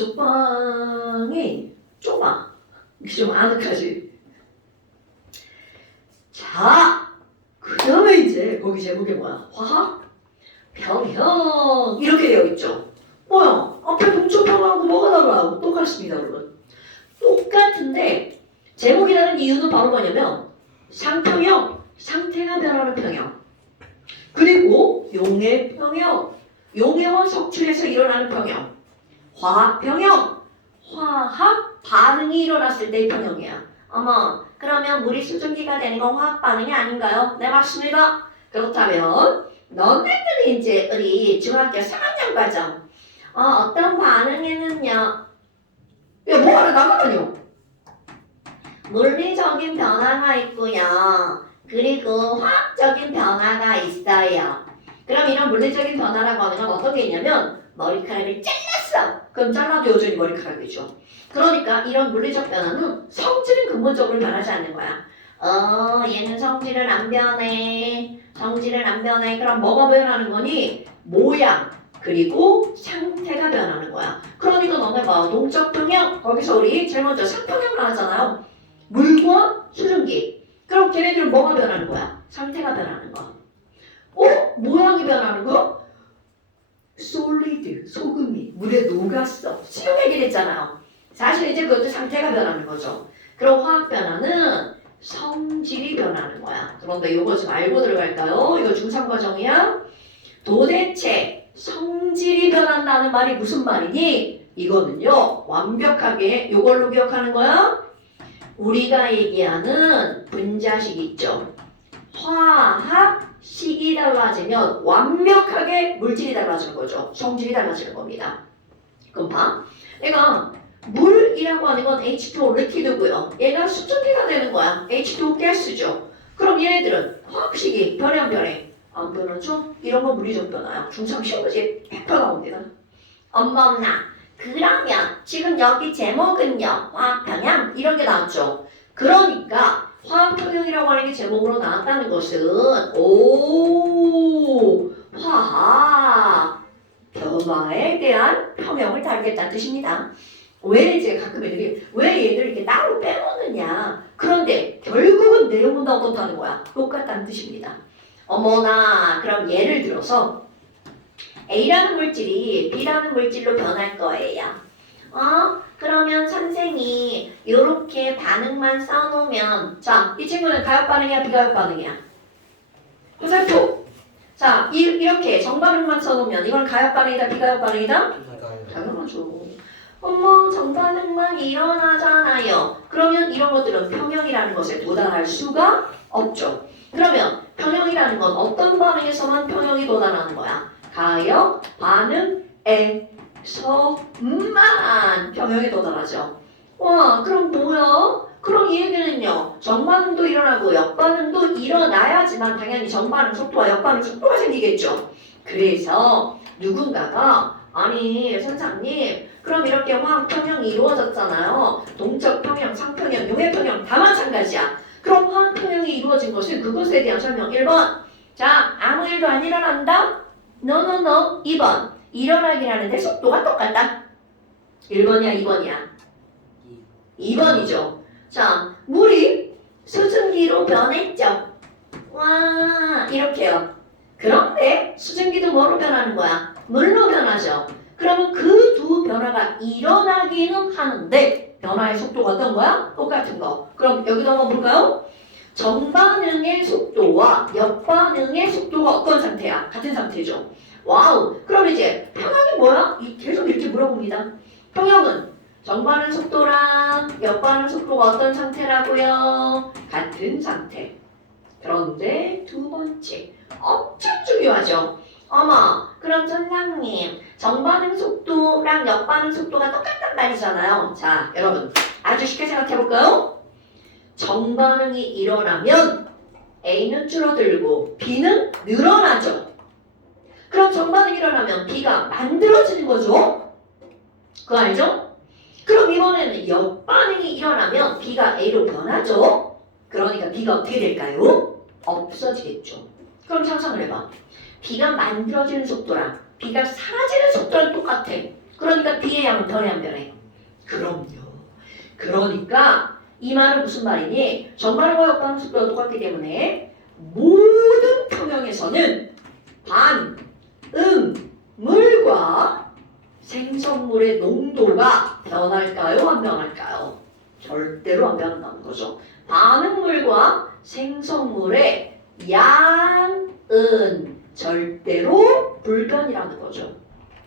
저쪽 방이 좁아. 좀 아늑하지. 자, 그 다음에 이제 거기 제목이 뭐야? 화학, 평형 이렇게 되어 있죠. 뭐야? 앞에 동쪽평하고 뭐가 다르고 똑같습니다, 여러분. 똑같은데 제목이 다른 이유는 바로 뭐냐면 상평형, 상태가 변하는 평형. 그리고 용해 평형, 용해와 석출에서 일어나는 평형. 화학 평형, 화학 반응이 일어났을 때의 평형이야. 어머, 그러면 물이 수증기가 되는 건 화학 반응이 아닌가요? 네, 맞습니다. 그렇다면 너네들이 이제 우리 중학교 3학년 과정 어떤 반응에는요, 야, 뭐하러 나가다녀? 물리적인 변화가 있고요. 그리고 화학적인 변화가 있어요. 그럼 이런 물리적인 변화라고 하는 건 어떤 게 있냐면 머리카락을 잘랐어. 그럼 잘라도 여전히 머리카락이죠. 그러니까 이런 물리적 변화는 성질은 근본적으로 변하지 않는 거야. 얘는 성질은 안 변해. 성질은 안 변해. 그럼 뭐가 변하는 거니? 모양. 그리고 상태가 변하는 거야. 그러니까 너네 봐. 동적 평형. 거기서 우리 제일 먼저 상평형 나왔잖아요. 물과 수증기. 그럼 걔네들은 뭐가 변하는 거야? 상태가 변하는 거. 모양이 변하는 거? 솔리드, 소금이 물에 녹았어. 수용 얘기했잖아요. 사실 이제 그것도 상태가 변하는 거죠. 그럼 화학 변화는 성질이 변하는 거야. 그런데 이거 좀 알고 들어갈까요? 이거 중3 과정이야. 도대체 성질이 변한다는 말이 무슨 말이니? 이거는요, 완벽하게 이걸로 기억하는 거야. 우리가 얘기하는 분자식 있죠. 화학식이 달라지면 완벽하게 물질이 달라지는 거죠. 성질이 달라지는 겁니다. 그럼 봐. 얘가 물이라고 하는 건 H2O 리퀴드고요. 얘가 수증기가 되는 거야. H2O 가스죠. 그럼 얘네들은 화학식이 변해 안 변해? 안 변하죠? 이런 건 물리적 변화야. 중3 시험 문제 100% 나옵니다. 엄마 그러면 지금 여기 제목은요. 화학평형 이런 게 나왔죠. 그러니까 화학평형이라고 하는 게 제목으로 나왔다는 것은 화학 변화에 대한 평형을 다루겠다는 뜻입니다. 왜 이제 가끔 애들이 왜 얘들 이렇게 따로 빼놓느냐. 그런데 결국은 내용은 다 어떻다는 거야. 똑같다는 뜻입니다. 어머나 그럼 예를 들어서 A라는 물질이 B라는 물질로 변할 거예요. 그러면 선생이 이렇게 반응만 써놓으면 자, 이 친구는 가역 반응이야, 비가역 반응이야? 화살표. 자, 이렇게 정반응만 써놓으면 이건 가역 반응이다, 비가역 반응이다? 당연하죠. 정반응만 일어나잖아요. 그러면 이런 것들은 평형이라는 것에 도달할 수가 없죠. 그러면 평형이라는 건 어떤 반응에서만 평형이 도달하는 거야? 가역 반응에서만 평형에 도달하죠. 와, 그럼 뭐야? 그럼 이 얘기는요. 정반응도 일어나고 역반응도 일어나야지만 당연히 정반응 속도와 역반응 속도가 생기겠죠. 그래서 누군가가 아니 선생님 그럼 이렇게 화학 평형이 이루어졌잖아요. 동적 평형, 상평형, 용해 평형 다 마찬가지야. 그럼 화학 평형이 이루어진 것은 그것에 대한 설명 1번. 자, 아무 일도 안 일어난다? No. 2번. 일어나긴 하는데 속도가 똑같다. 1번이야, 2번이야? 2번이죠. 자, 물이 수증기로 변했죠. 와, 이렇게요. 그런데 수증기도 뭐로 변하는 거야? 물로 변하죠. 그러면 그 두 변화가 일어나기는 하는데 변화의 속도가 어떤 거야? 똑같은 거. 그럼 여기도 한번 볼까요? 정반응의 속도와 역반응의 속도가 어떤 상태야? 같은 상태죠. 와우. 그럼 이제 평형이 뭐야? 계속 이렇게 물어봅니다. 평형은 정반응 속도랑 역반응 속도가 어떤 상태라고요? 같은 상태. 그런데 두 번째 엄청 중요하죠. 어머, 그럼 선생님 정반응 속도랑 역반응 속도가 똑같단 말이잖아요. 자, 여러분 아주 쉽게 생각해볼까요? 정반응이 일어나면 A는 줄어들고 B는 늘어나죠. 그럼 정반응이 일어나면 B가 만들어지는 거죠. 그거 알죠? 그럼 이번에는 역반응이 일어나면 B가 A로 변하죠. 그러니까 B가 어떻게 될까요? 없어지겠죠. 그럼 상상을 해봐. B가 만들어지는 속도랑 B가 사라지는 속도랑 똑같아. 그러니까 B의 양은 변해 안 변해? 그럼요. 그러니까 이 말은 무슨 말이니? 정말과 역반응 속도가 똑같기 때문에 모든 평형에서는 반응물과 생성물의 농도가 변할까요? 안 변할까요? 절대로 안 변한다는 거죠. 반응물과 생성물의 양은 절대로 불변이라는 거죠.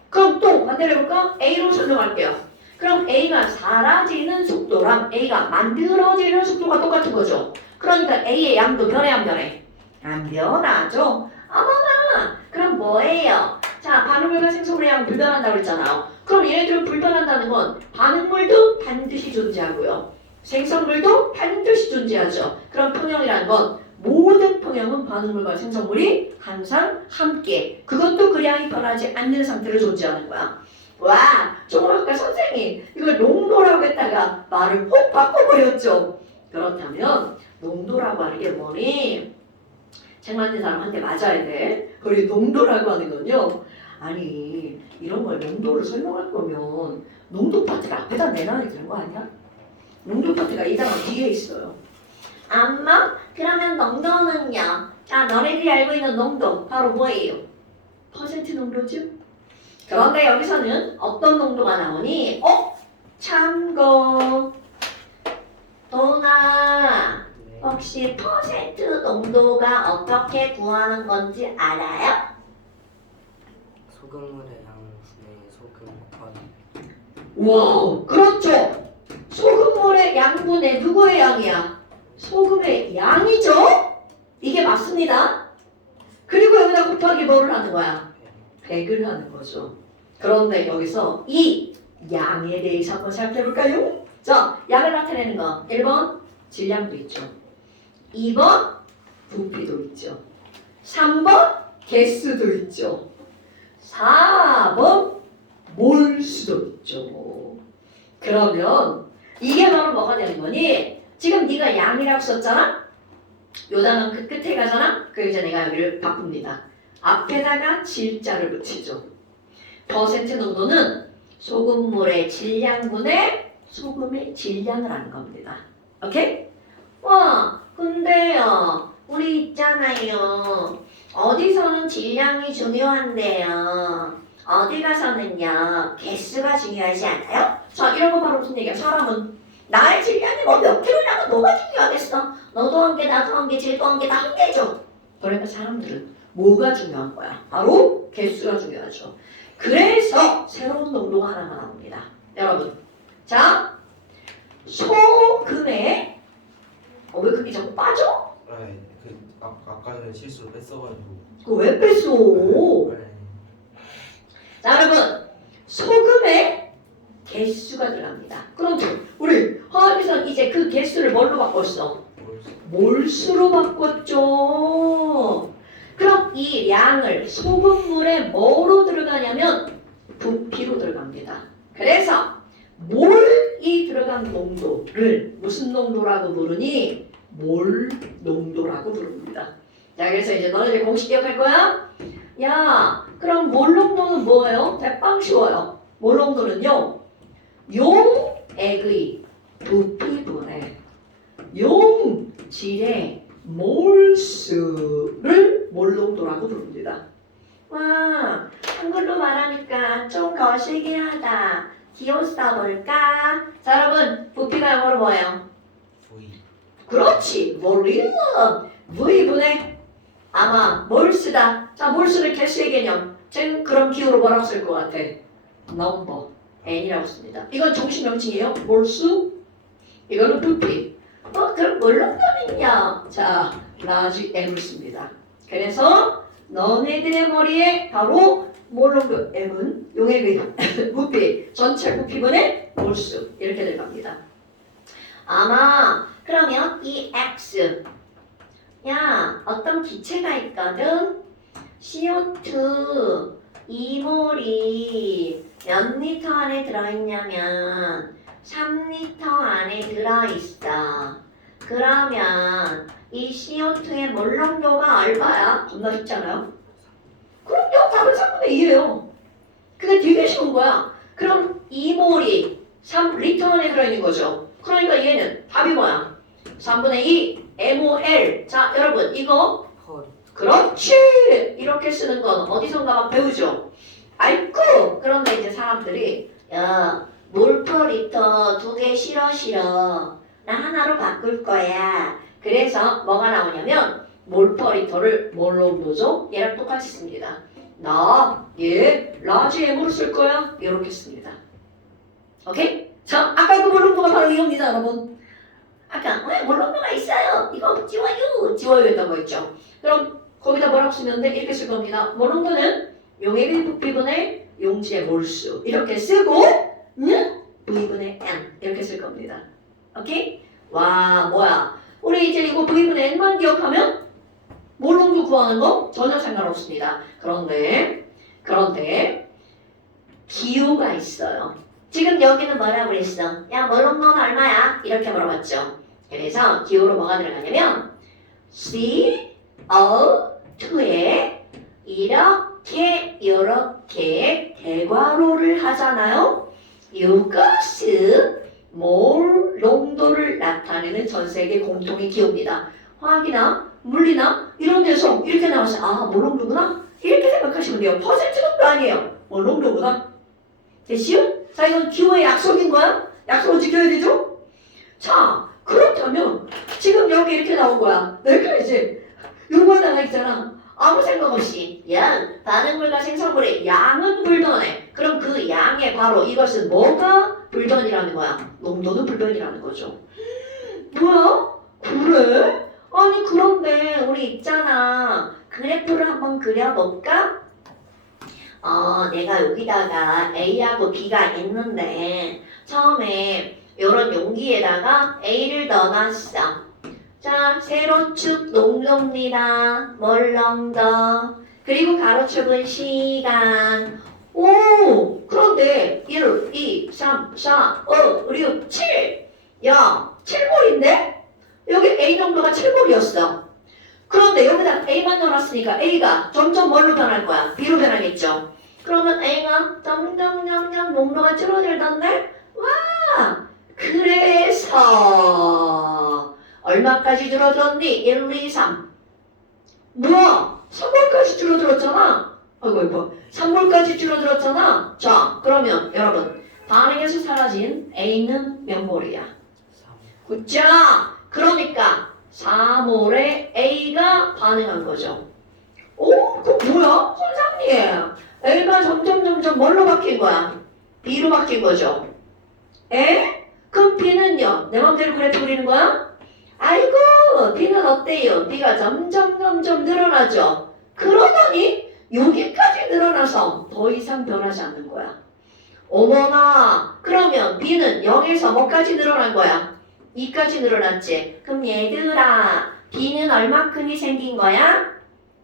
그럼 또 반대로 해볼까? A로 설명할게요. 그럼 A가 사라지는 속도랑 A가 만들어지는 속도가 똑같은 거죠. 그러니까 A의 양도 변해 안 변해? 안 변하죠. 어머나 그럼 뭐예요? 자, 반응물과 생성물의 양은 불변한다고 그랬잖아요. 그럼 얘네들은 불변한다는 건 반응물도 반드시 존재하고요. 생성물도 반드시 존재하죠. 그럼 평형이라는 건 모든 평형은 반응물과 생성물이 항상 함께, 그것도 그 양이 변하지 않는 상태로 존재하는 거야. 와, 조금 아까 선생님 이걸 농도라고 했다가 말을 혹 바꿔버렸죠. 그렇다면 농도라고 하는 게 뭐니? 책 맞는 사람한테 맞아야 돼. 우리 농도라고 하는 건요, 아니 이런 걸 농도를 설명할 거면 농도 파트를 앞에다 내놔야 되는 거 아니야? 농도 파트가 이 단어 뒤에 있어요. 엄마? 그러면 농도는요? 자, 너네들이 알고 있는 농도 바로 뭐예요? 퍼센트 농도죠? 그런데 여기서는 어떤 농도가 나오니? 참고 도나 혹시 퍼센트 농도가 어떻게 구하는 건지 알아요? 소금물의 양분의 소금 곱하기. 와, 그렇죠. 소금물의 양분의 누구의 양이야? 소금의 양이죠? 이게 맞습니다. 그리고 여기다 곱하기 뭐를 하는 거야? 100을 하는 거죠. 그런데 여기서 이 양에 대해서 한번 생각해 볼까요? 자, 양을 나타내는 거 1번 질량도 있죠. 2번 부피도 있죠. 3번 개수도 있죠. 4번 몰수도 있죠. 그러면 이게 바로 뭐가 되는 거니? 지금 네가 양이라고 썼잖아? 요 단어 그 끝에 가잖아? 그럼 이제 내가 여기를 바꿉니다. 앞에다가 질자를 붙이죠. 퍼센트 농도는 소금물의 질량분의 소금의 질량을 하는 겁니다. 오케이? 와, 근데요, 우리 있잖아요. 어디서는 질량이 중요한데요. 어디 가서는요, 개수가 중요하지 않아요? 자, 이런 거 바로 무슨 얘기야? 사람은 나의 질량이 뭐 몇 킬로냐고 뭐가 중요하겠어? 너도 한 개, 나도 한 개, 쟤도 한 개, 다 한 개죠. 그러니까 사람들은 뭐가 중요한 거야? 바로 개수가 중요하죠. 그래서 새로운 농도가 하나가 나옵니다. 여러분, 자, 소금에 왜 그게 자꾸 빠져? 아까 전에 실수로 뺐어가지고. 그거 왜 뺐어? 자, 여러분, 소금에 개수가 들어갑니다. 그런데 우리 화학에서 이제 그 개수를 뭘로 바꿨어? 몰수로 바꿨죠. 그럼 이 양을 소금물에 뭐로 들어가냐면 부피로 들어갑니다. 그래서 몰이 들어간 농도를 무슨 농도라고 부르니? 몰 농도라고 부릅니다. 자, 그래서 이제 너네들 공식 기억할 거야? 야, 그럼 몰 농도는 뭐예요? 대빵 쉬워요. 몰 농도는요, 용액의 부피분의 용질의 몰수를 몰 농도라고 부릅니다. 와, 한글로 말하니까 좀 거시기하다. 기호 써볼까? 자, 여러분, 부피가 영어로 뭐예요? V. 그렇지, 볼륨. V분의 아마 몰수다. 자, 몰수는 개수의 개념. 쟤는 그럼 기호로 뭐라고 쓸 것 같아? 넘버, N이라고 씁니다. 이건 정식 명칭이에요. 몰수, 이거는 부피. 그럼 몰농도는요? 자, 라지 M을 씁니다. 그래서 너네들의 머리에 바로 몰농도 M은 용액의 부피, 전체 부피분의 몰수 이렇게 들어갑니다. 아마 그러면 이 X, 야, 어떤 기체가 있거든. CO2 2몰이 몇 리터 안에 들어있냐면 3리터 안에 들어있어. 그러면 이 CO2의 몰농도가 얼마야? 겁나 쉽잖아요. 그럼요, 답은 3분의 2예요. 그게 되게 쉬운 거야. 그럼 2몰이 3리터 안에 들어있는 거죠. 그러니까 얘는 답이 뭐야? 3분의 2 MOL. 자, 여러분 이거 헐. 그렇지. 이렇게 쓰는 건 어디선가 배우죠. 아이쿠. 그런데 이제 사람들이 야, 몰퍼리터 2개 싫어. 나 하나로 바꿀 거야. 그래서 뭐가 나오냐면 몰퍼리터를 뭘로 부르죠? 얘랑 똑같이 씁니다. 나, 얘, 라지 M으로 쓸 거야. 이렇게 씁니다. 오케이? 자, 아까 그 몰롱도가 바로 이겁니다, 여러분. 아까 왜 몰롱도가 있어요? 이거 지워요 했다고 했죠. 그럼 거기다 뭐라고 쓰면 돼? 이렇게 쓸 겁니다. 몰롱도는 용액의 B분의 용지의 몰수 이렇게 쓰고 V분의 N 이렇게 쓸 겁니다. 오케이? 와, 뭐야? 우리 이제 이거 V분의 N만 기억하면 몰롱도 구하는 거 전혀 상관없습니다. 그런데 기호가 있어요. 지금 여기는 뭐라고 그랬어? 야, 몰롱도는 얼마야? 이렇게 물어봤죠. 그래서 기호로 뭐가 들어가냐면 CO2에 이렇게 대괄호를 하잖아요. 이것은 몰농도를 나타내는 전 세계 공통의 기호입니다. 화학이나 물리나 이런 데서 이렇게 나와서 아, 몰농도구나? 이렇게 생각하시면 돼요. 퍼센트도 아니에요. 몰농도구나. 됐시요? 자, 이건 기호의 약속인 거야? 약속을 지켜야 되죠? 자, 그렇다면 지금 여기 이렇게 나온 거야. 내가 이제 요거에다가 있잖아. 아무 생각 없이 반응물과 생성물의 양은 불변해. 그럼 그 양의 바로 이것은 뭐가 불변이라는 거야? 농도는 불변이라는 거죠. 뭐야? 그래? 아니 그런데 우리 있잖아. 그래프를 한번 그려볼까? 내가 여기다가 A하고 B가 있는데 처음에 이런 용기에다가 A를 넣어놨어. 자, 세로축 농도입니다. 몰롱도. 그리고 가로축은 시간. 오! 그런데 1, 2, 3, 4, 5, 6, 7. 야, 7몰인데? 여기 A 농도가 7몰이었어. 그런데 여기다 A만 넣어놨으니까 A가 점점 뭘로 변할 거야? B로 변하겠죠. 그러면 A가 점점 농도가 줄어들던데? 와! 그래서 얼마까지 줄어들었니? 1, 2, 3. 뭐야? 3몰까지 줄어들었잖아. 아이고 3몰까지 줄어들었잖아. 자, 그러면 여러분 반응에서 사라진 A는 몇 몰이야? 3. 굿자. 그러니까 4몰에 A가 반응한 거죠. 오, 그거 뭐야? 선생님. A가 점점 뭘로 바뀐 거야? B로 바뀐 거죠. 에? 그럼 B는요? 내 맘대로 그래프 그리는 거야? 아이고, B는 어때요? B가 점점 늘어나죠. 그러더니 여기까지 늘어나서 더 이상 변하지 않는 거야. 어머나, 그러면 B는 0에서 뭐까지 늘어난 거야? 2까지 늘어났지. 그럼 얘들아, B는 얼마큼이 생긴 거야?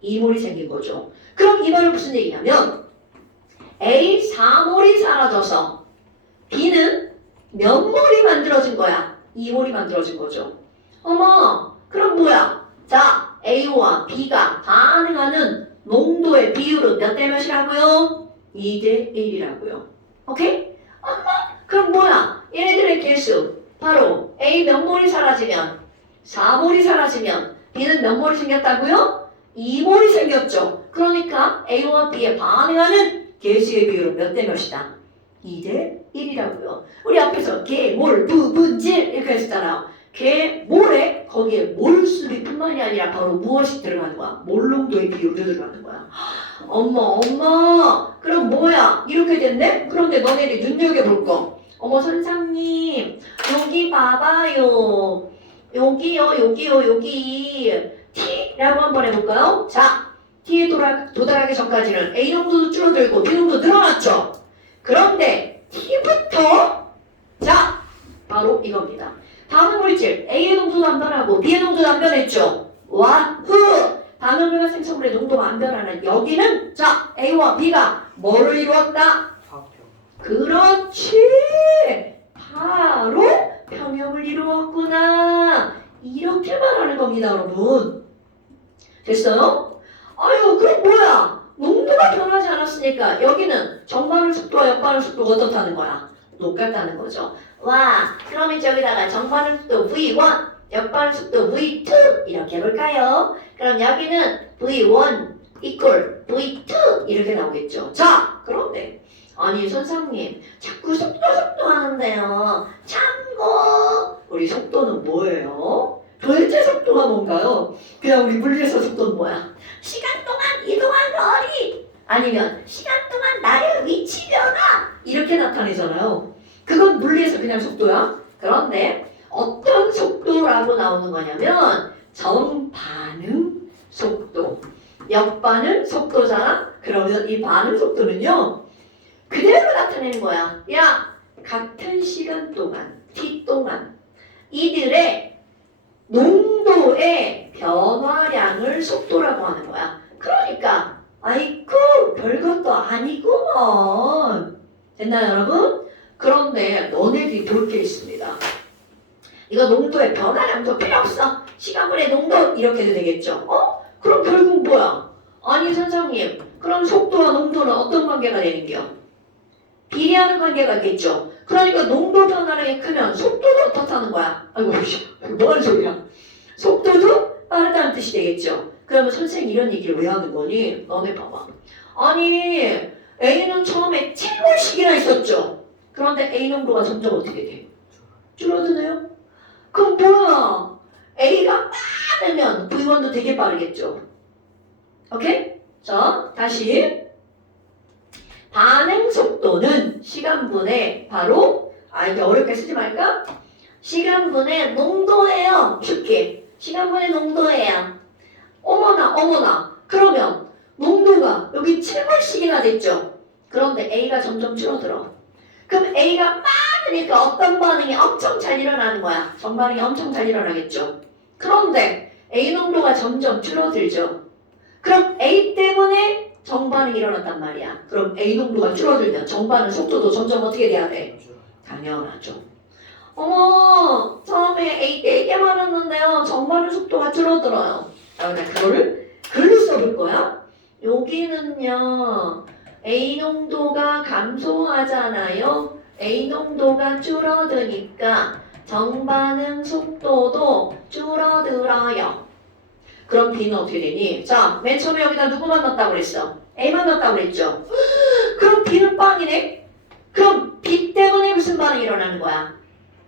2몰이 생긴 거죠. 그럼 이 말은 무슨 얘기냐면 A 4몰이 사라져서 B는 몇 몰이 만들어진 거야? 2몰이 만들어진 거죠. 어머, 그럼 뭐야? 자, A와 B가 반응하는 농도의 비율은 몇 대 몇이라고요? 2대 1이라고요. 오케이? 엄마, 그럼 뭐야? 얘네들의 개수 바로 A 몇 몰이 사라지면 4몰이 사라지면 B는 몇 몰이 생겼다고요? 2몰이 생겼죠. 그러니까 A와 B에 반응하는 개수의 비율은 몇 대 몇이다? 2대 1이라고요. 우리 앞에서 개, 몰, 부, 분질 이렇게 했었잖아요. 개, 몰에 거기에 몰수비뿐만이 아니라 바로 무엇이 들어가는 거야? 몰농도의 비율도 들어가는 거야. 엄마 그럼 뭐야? 이렇게 됐네? 그런데 너네들이 눈여겨볼 거. 어머 선생님 여기 봐봐요. 여기요 여기 T라고 한번 해볼까요? 자, T에 도달하기 전까지는 A 농도도 줄어들고 B 농도 늘어났죠. 그런데 T부터 자 바로 이겁니다. 다음 물질 A의 농도도 안 변하고 B의 농도도 안 변했죠. 와후 반응물과 생성물의 농도가 안 변하는 여기는 자 A와 B가 뭐를 이루었다? 화학평. 그렇지 바로 평형을 이루었구나 이렇게 말하는 겁니다 여러분. 됐어요? 아유 그럼 뭐야 농도가 변하지 않았으니까 여기는 정반응 속도와 역반응 속도가 어떻다는 거야? 똑같다는 거죠. 와, 그럼 이제 여기다가 정반응 속도 V1, 역반응 속도 V2 이렇게 해볼까요? 그럼 여기는 V1 equal V2 이렇게 나오겠죠. 자, 그런데 아니 선생님 자꾸 속도 하는데요. 참고 우리 속도는 뭐예요? 도대체 속도가 뭔가요? 그냥 우리 물리에서 속도는 뭐야? 시간 동안 이동한 거리 아니면 시간 동안 나의 위치 변화 이렇게 나타내잖아요. 그건 물리에서 그냥 속도야. 그런데 어떤 속도라고 나오는 거냐면 정반응 속도, 역반응 속도잖아. 그러면 이 반응 속도는요 그대로 나타내는 거야. 야, 같은 시간 동안 t 동안 이들의 농도의 변화량을 속도라고 하는 거야. 그러니까 아이쿠 별것도 아니구먼. 됐나요 여러분? 그런데 너네들이 볼 게 있습니다. 이거 농도의 변화량도 필요 없어. 시간분의 농도 이렇게 해도 되겠죠. 그럼 결국 뭐야? 아니 선생님 그럼 속도와 농도는 어떤 관계가 되는겨? 비례하는 관계가 있겠죠. 그러니까 농도 변화량이 크면 속도도 어떻다는 거야? 아이고 뭐 하는 소리야? 속도도 빠르다는 뜻이 되겠죠. 그러면 선생님 이런 얘기를 왜 하는 거니? 너네 봐봐. 아니 A는 처음에 7몰씩이나 있었죠. 그런데 A 농도가 점점 어떻게 돼? 줄어드네요. 그럼 뭐야? A가 빠르면 V1도 되게 빠르겠죠. 오케이? 자, 다시 반응 속도는 시간분의 바로 이렇게 어렵게 쓰지 말까? 시간분의 농도예요. 쉽게 시간분의 농도예요. 어머나 그러면 농도가 여기 7몰씩이나 됐죠. 그런데 A가 점점 줄어들어. 그럼 A가 빠르니까 어떤 반응이 엄청 잘 일어나는 거야? 정반응이 엄청 잘 일어나겠죠. 그런데 A 농도가 점점 줄어들죠. 그럼 A 때문에 정반응이 일어났단 말이야. 그럼 A 농도가 줄어들면 정반응 속도도 점점 어떻게 돼야 돼? 당연하죠. 어머, 처음에 A 4개 많았는데요. 정반응 속도가 줄어들어요. 그러니까 그거를 글로 써볼 거야. 여기는요. A 농도가 감소하잖아요. A 농도가 줄어드니까 정반응 속도도 줄어들어요. 그럼 B는 어떻게 되니? 자, 맨 처음에 여기다 누구만 넣었다고 그랬어? A만 넣었다고 그랬죠? 그럼 B는 빵이네? 그럼 B 때문에 무슨 반응이 일어나는 거야?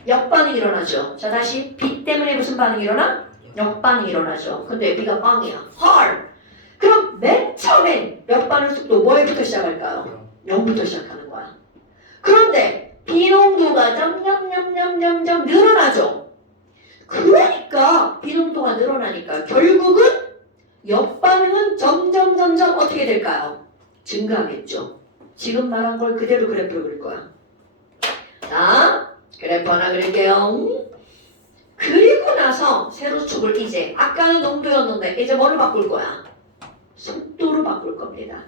역반응이 일어나죠. 자, 다시 B 때문에 무슨 반응이 일어나? 역반응이 일어나죠. 근데 B가 빵이야. 헐! 그럼 맨 처음엔 역반응 속도 뭐에부터 시작할까요? 0부터 시작하는 거야. 그런데 B 농도가 점점점점점점 늘어나죠. 그러니까 B 농도가 늘어나니까 결국은 역반응은 점점 어떻게 될까요? 증가하겠죠. 지금 말한 걸 그대로 그래프로 그릴 거야. 자, 그래프 하나 그릴게요. 그리고 나서 세로축을 이제 아까는 농도였는데 이제 뭐를 바꿀 거야? 속도로 바꿀 겁니다.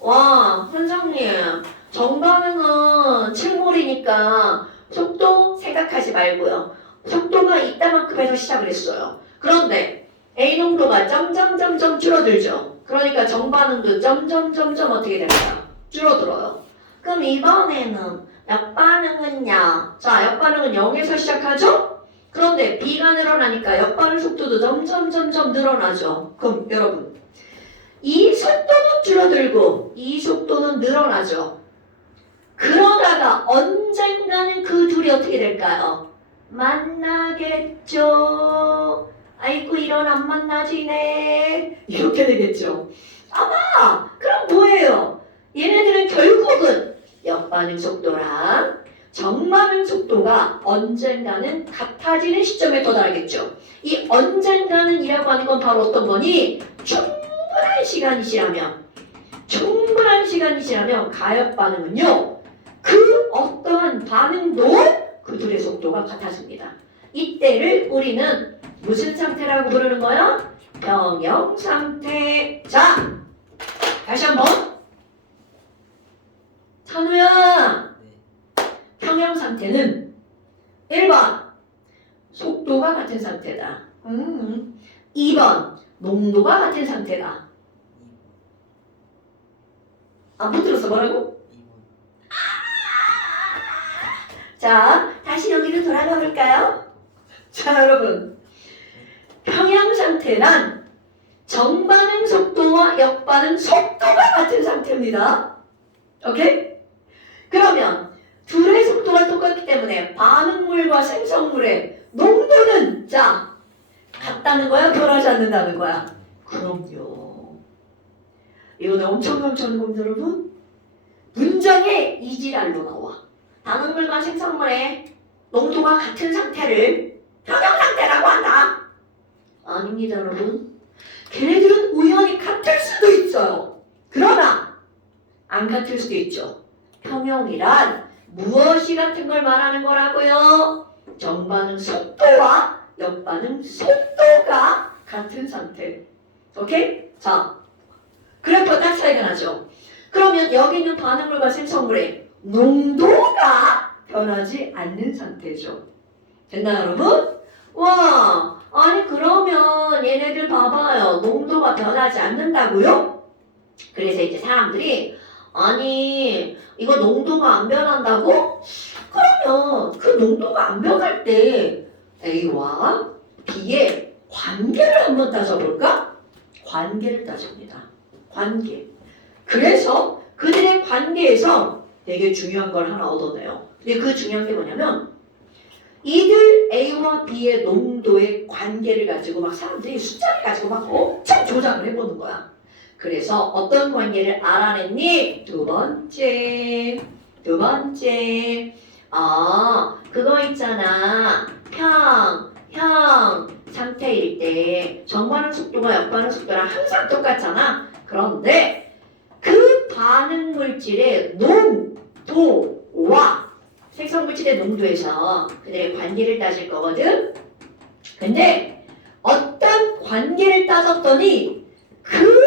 와, 선생님 정반응은 7몰이니까 속도 생각하지 말고요. 속도가 이따만큼 해서 시작을 했어요. 그런데 A 농도가 점점점점 줄어들죠. 그러니까 정반응도 점점점점 어떻게 됩니까? 줄어들어요. 그럼 이번에는 역반응은요. 자, 역반응은 0에서 시작하죠? 그런데 B가 늘어나니까 역반응 속도도 점점점점 늘어나죠. 그럼 여러분 이 속도는 줄어들고 이 속도는 늘어나죠. 그러다가 언젠가는 그 둘이 어떻게 될까요? 만나겠죠. 아이고 이런 안 만나지네. 이렇게 되겠죠. 아마 그럼 뭐예요? 얘네들은 결국은 역반응 속도랑 정반응 속도가 언젠가는 같아지는 시점에 도달하겠죠. 이 언젠가는 이라고 하는 건 바로 어떤 거니? 충분한 시간이시라면 가역 반응은요. 그 어떠한 반응도 그 둘의 속도가 같아집니다. 이때를 우리는 무슨 상태라고 부르는 거야? 평형 상태. 자, 다시 한번. 찬우야. 평형 상태는 1번 속도가 같은 상태다. 2번 농도가 같은 상태다. 아, 못 들었어. 뭐라고? 2번. 자, 다시 여기로 돌아가 볼까요? 자, 여러분. 평형 상태란 정반응 속도와 역반응 속도가 같은 상태입니다. 오케이? 그러면 둘의 속도가 똑같기 때문에 반응물과 생성물의 농도는 자, 같다는 거야? 변하지 않는다는 거야? 그럼요. 이거 엄청 강조하는 겁니다, 여러분. 문장에 이지랄로 나와. 반응물과 생성물의 농도가 같은 상태를 평형 상태라고 한다. 아닙니다, 여러분. 걔네들은 우연히 같을 수도 있어요. 그러나 안 같을 수도 있죠. 평형이란 무엇이 같은 걸 말하는 거라고요? 정반응 속도와 역반응 속도가 같은 상태. 오케이? 자, 그래프가 딱 차이가 나죠. 그러면 여기 있는 반응물과 생성물의 농도가 변하지 않는 상태죠. 됐나요, 여러분? 와, 아니 그러면 얘네들 봐봐요. 농도가 변하지 않는다고요? 그래서 이제 사람들이 아니 이거 농도가 안 변한다고? 그러면 그 농도가 안 변할 때 A와 B의 관계를 한번 따져볼까? 관계를 따집니다. 관계. 그래서 그들의 관계에서 되게 중요한 걸 하나 얻어내요. 근데 그 중요한 게 뭐냐면 이들 A와 B의 농도의 관계를 가지고 막 사람들이 숫자를 가지고 막 엄청 조작을 해보는 거야. 그래서 어떤 관계를 알아냈니? 두 번째. 그거 있잖아. 형 상태일 때 정반응 속도가 역반응 속도랑 항상 똑같잖아. 그런데 그 반응 물질의 농도와 생성 물질의 농도에서 그들의 관계를 따질 거거든. 근데 어떤 관계를 따졌더니 그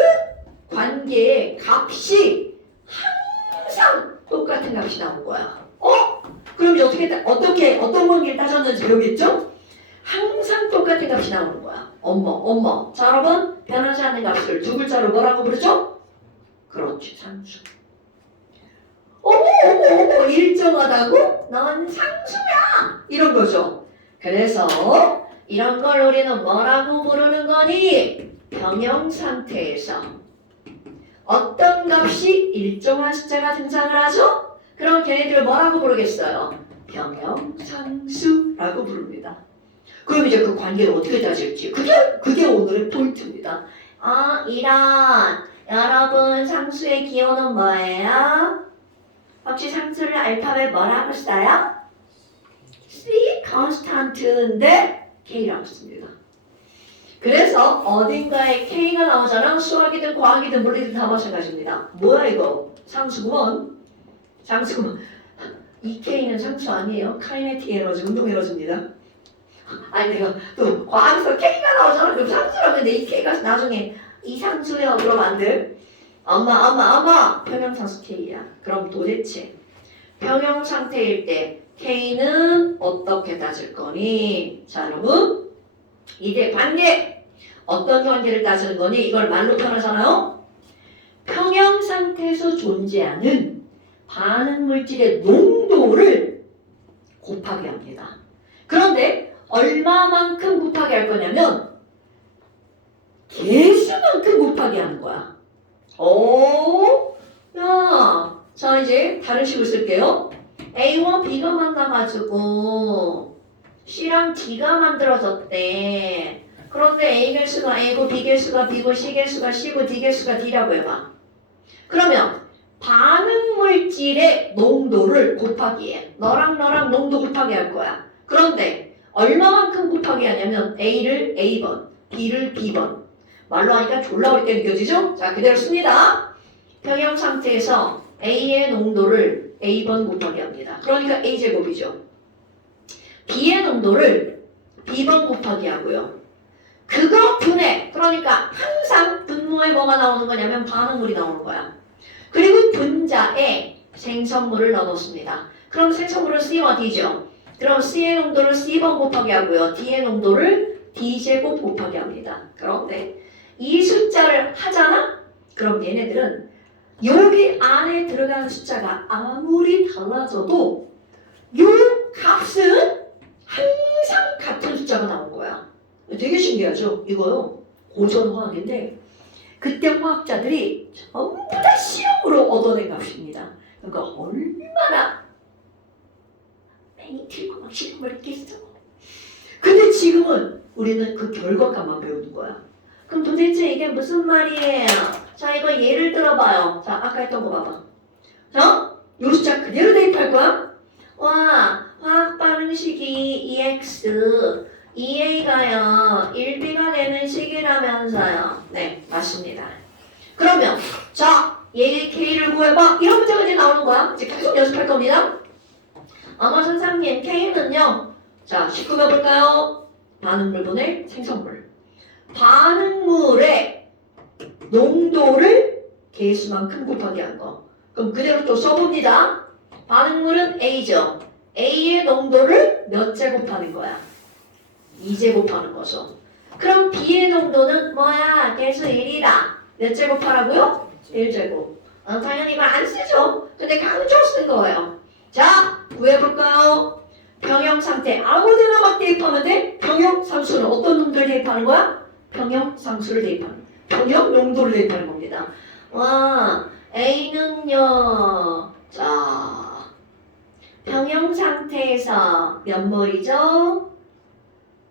관계의 값이 항상 똑같은 값이 나온 거야. 그럼 이제 어떤 관계를 따졌는지 배우겠죠? 항상 똑같은 값이 나오는 거야. 엄마. 자, 여러분, 변하지 않는 값을 두 글자로 뭐라고 부르죠? 그렇지, 상수. 어머, 일정하다고? 넌 상수야! 이런 거죠. 그래서 이런 걸 우리는 뭐라고 부르는 거니? 평형 상태에서 어떤 값이 일정한 숫자가 등장을 하죠? 그럼 걔네들을 뭐라고 부르겠어요? 평형상수라고 부릅니다. 그럼 이제 그 관계를 어떻게 따질지 그게 오늘의 포인트입니다. 이런 여러분 상수의 기호는 뭐예요? 혹시 상수를 알파벳 뭐라고 써요? C constant인데 K라고 씁니다. 그래서 어딘가에 K가 나오잖아. 수학이든 과학이든 물리든 다 마찬가지입니다. 뭐야 이거? 상수구먼. 이 K는 상수 아니에요. 카이네틱 에너지, 운동 에너지입니다. 아니 내가 또 과학에서 K가 나오잖아. 그럼 상수라고 했는데 이 K가 나중에 이상수예요. 그럼 안 돼. 엄마 평형상수 K야. 그럼 도대체 평형 상태일 때 K는 어떻게 따질 거니? 자 여러분 이제 관계 어떤 관계를 따지는 거니? 이걸 말로 표현하잖아요. 평형 상태에서 존재하는 반응 물질의 농도를 곱하게 합니다. 그런데 얼마만큼 곱하게 할 거냐면 개수만큼 곱하게 하는 거야. 자 이제 다른 식으로 쓸게요. A와 B가 만나가지고 C랑 D가 만들어졌대. 그런데 A 개수가 A고 B 개수가 B고 C 개수가 C고 D 개수가 D라고 해봐. 그러면 반응 물질의 농도를 곱하기 해. 너랑 농도 곱하기 할 거야. 그런데 얼마만큼 곱하기 하냐면 A를 A번, B를 B번. 말로 하니까 졸라 어렵게 느껴지죠? 자 그대로 씁니다. 평형 상태에서 A의 농도를 A번 곱하기 합니다. 그러니까 A제곱이죠. B의 농도를 B번 곱하기 하고요. 그거 분해. 그러니까 항상 분모에 뭐가 나오는 거냐면 반응물이 나오는 거야. 그리고 분자에 생성물을 넣어놓습니다. 그럼 생성물은 C와 D죠. 그럼 C의 농도를 C번 곱하기 하고요. D의 농도를 D제곱 곱하기 합니다. 그런데 이 숫자를 하잖아? 그럼 얘네들은 여기 안에 들어가는 숫자가 아무리 달라져도 요 값은 항상 같은 숫자가 나온 거야. 되게 신기하죠? 이거요. 고전 화학인데 그때 화학자들이 전부 다 시험으로 얻어낸 값입니다. 그러니까 얼마나 맹이 들고 막 시험을 했겠어. 근데 지금은 우리는 그 결과값만 배우는 거야. 그럼 도대체 이게 무슨 말이에요? 자, 이거 예를 들어봐요. 자, 아까 했던 거 봐봐. 자, 요 숫자 그대로 대입할 거야? 와, 화학 반응식이 EX, EA가요, 1B가 되는 식이라면서요. 네, 맞습니다. 그러면, 자, 얘의 K를 구해봐. 이런 문제가 이제 나오는 거야. 이제 계속 연습할 겁니다. 아마 선생님, K는요. 자, 19 해볼까요? 반응물분의 생성물. 반응물의 농도를 개수만큼 곱하기 한 거. 그럼 그대로 또 써봅니다. 반응물은 A죠. A의 농도를 몇 제곱하는 거야? 2제곱하는 거죠. 그럼 B의 농도는 뭐야? 개수 1이다. 몇 제곱하라고요? 1제곱. 당연히 이거 안 쓰죠. 근데 강조 쓴 거예요. 자, 구해볼까요? 평형 상태. 아무데나 막 대입하면 돼? 평형 상수는 어떤 놈들 대입하는 거야? 평형 상수를 대입하는 평형 용도를 대입하는 겁니다. 와, A는요. 자, 평형 상태에서 몇 몰이죠?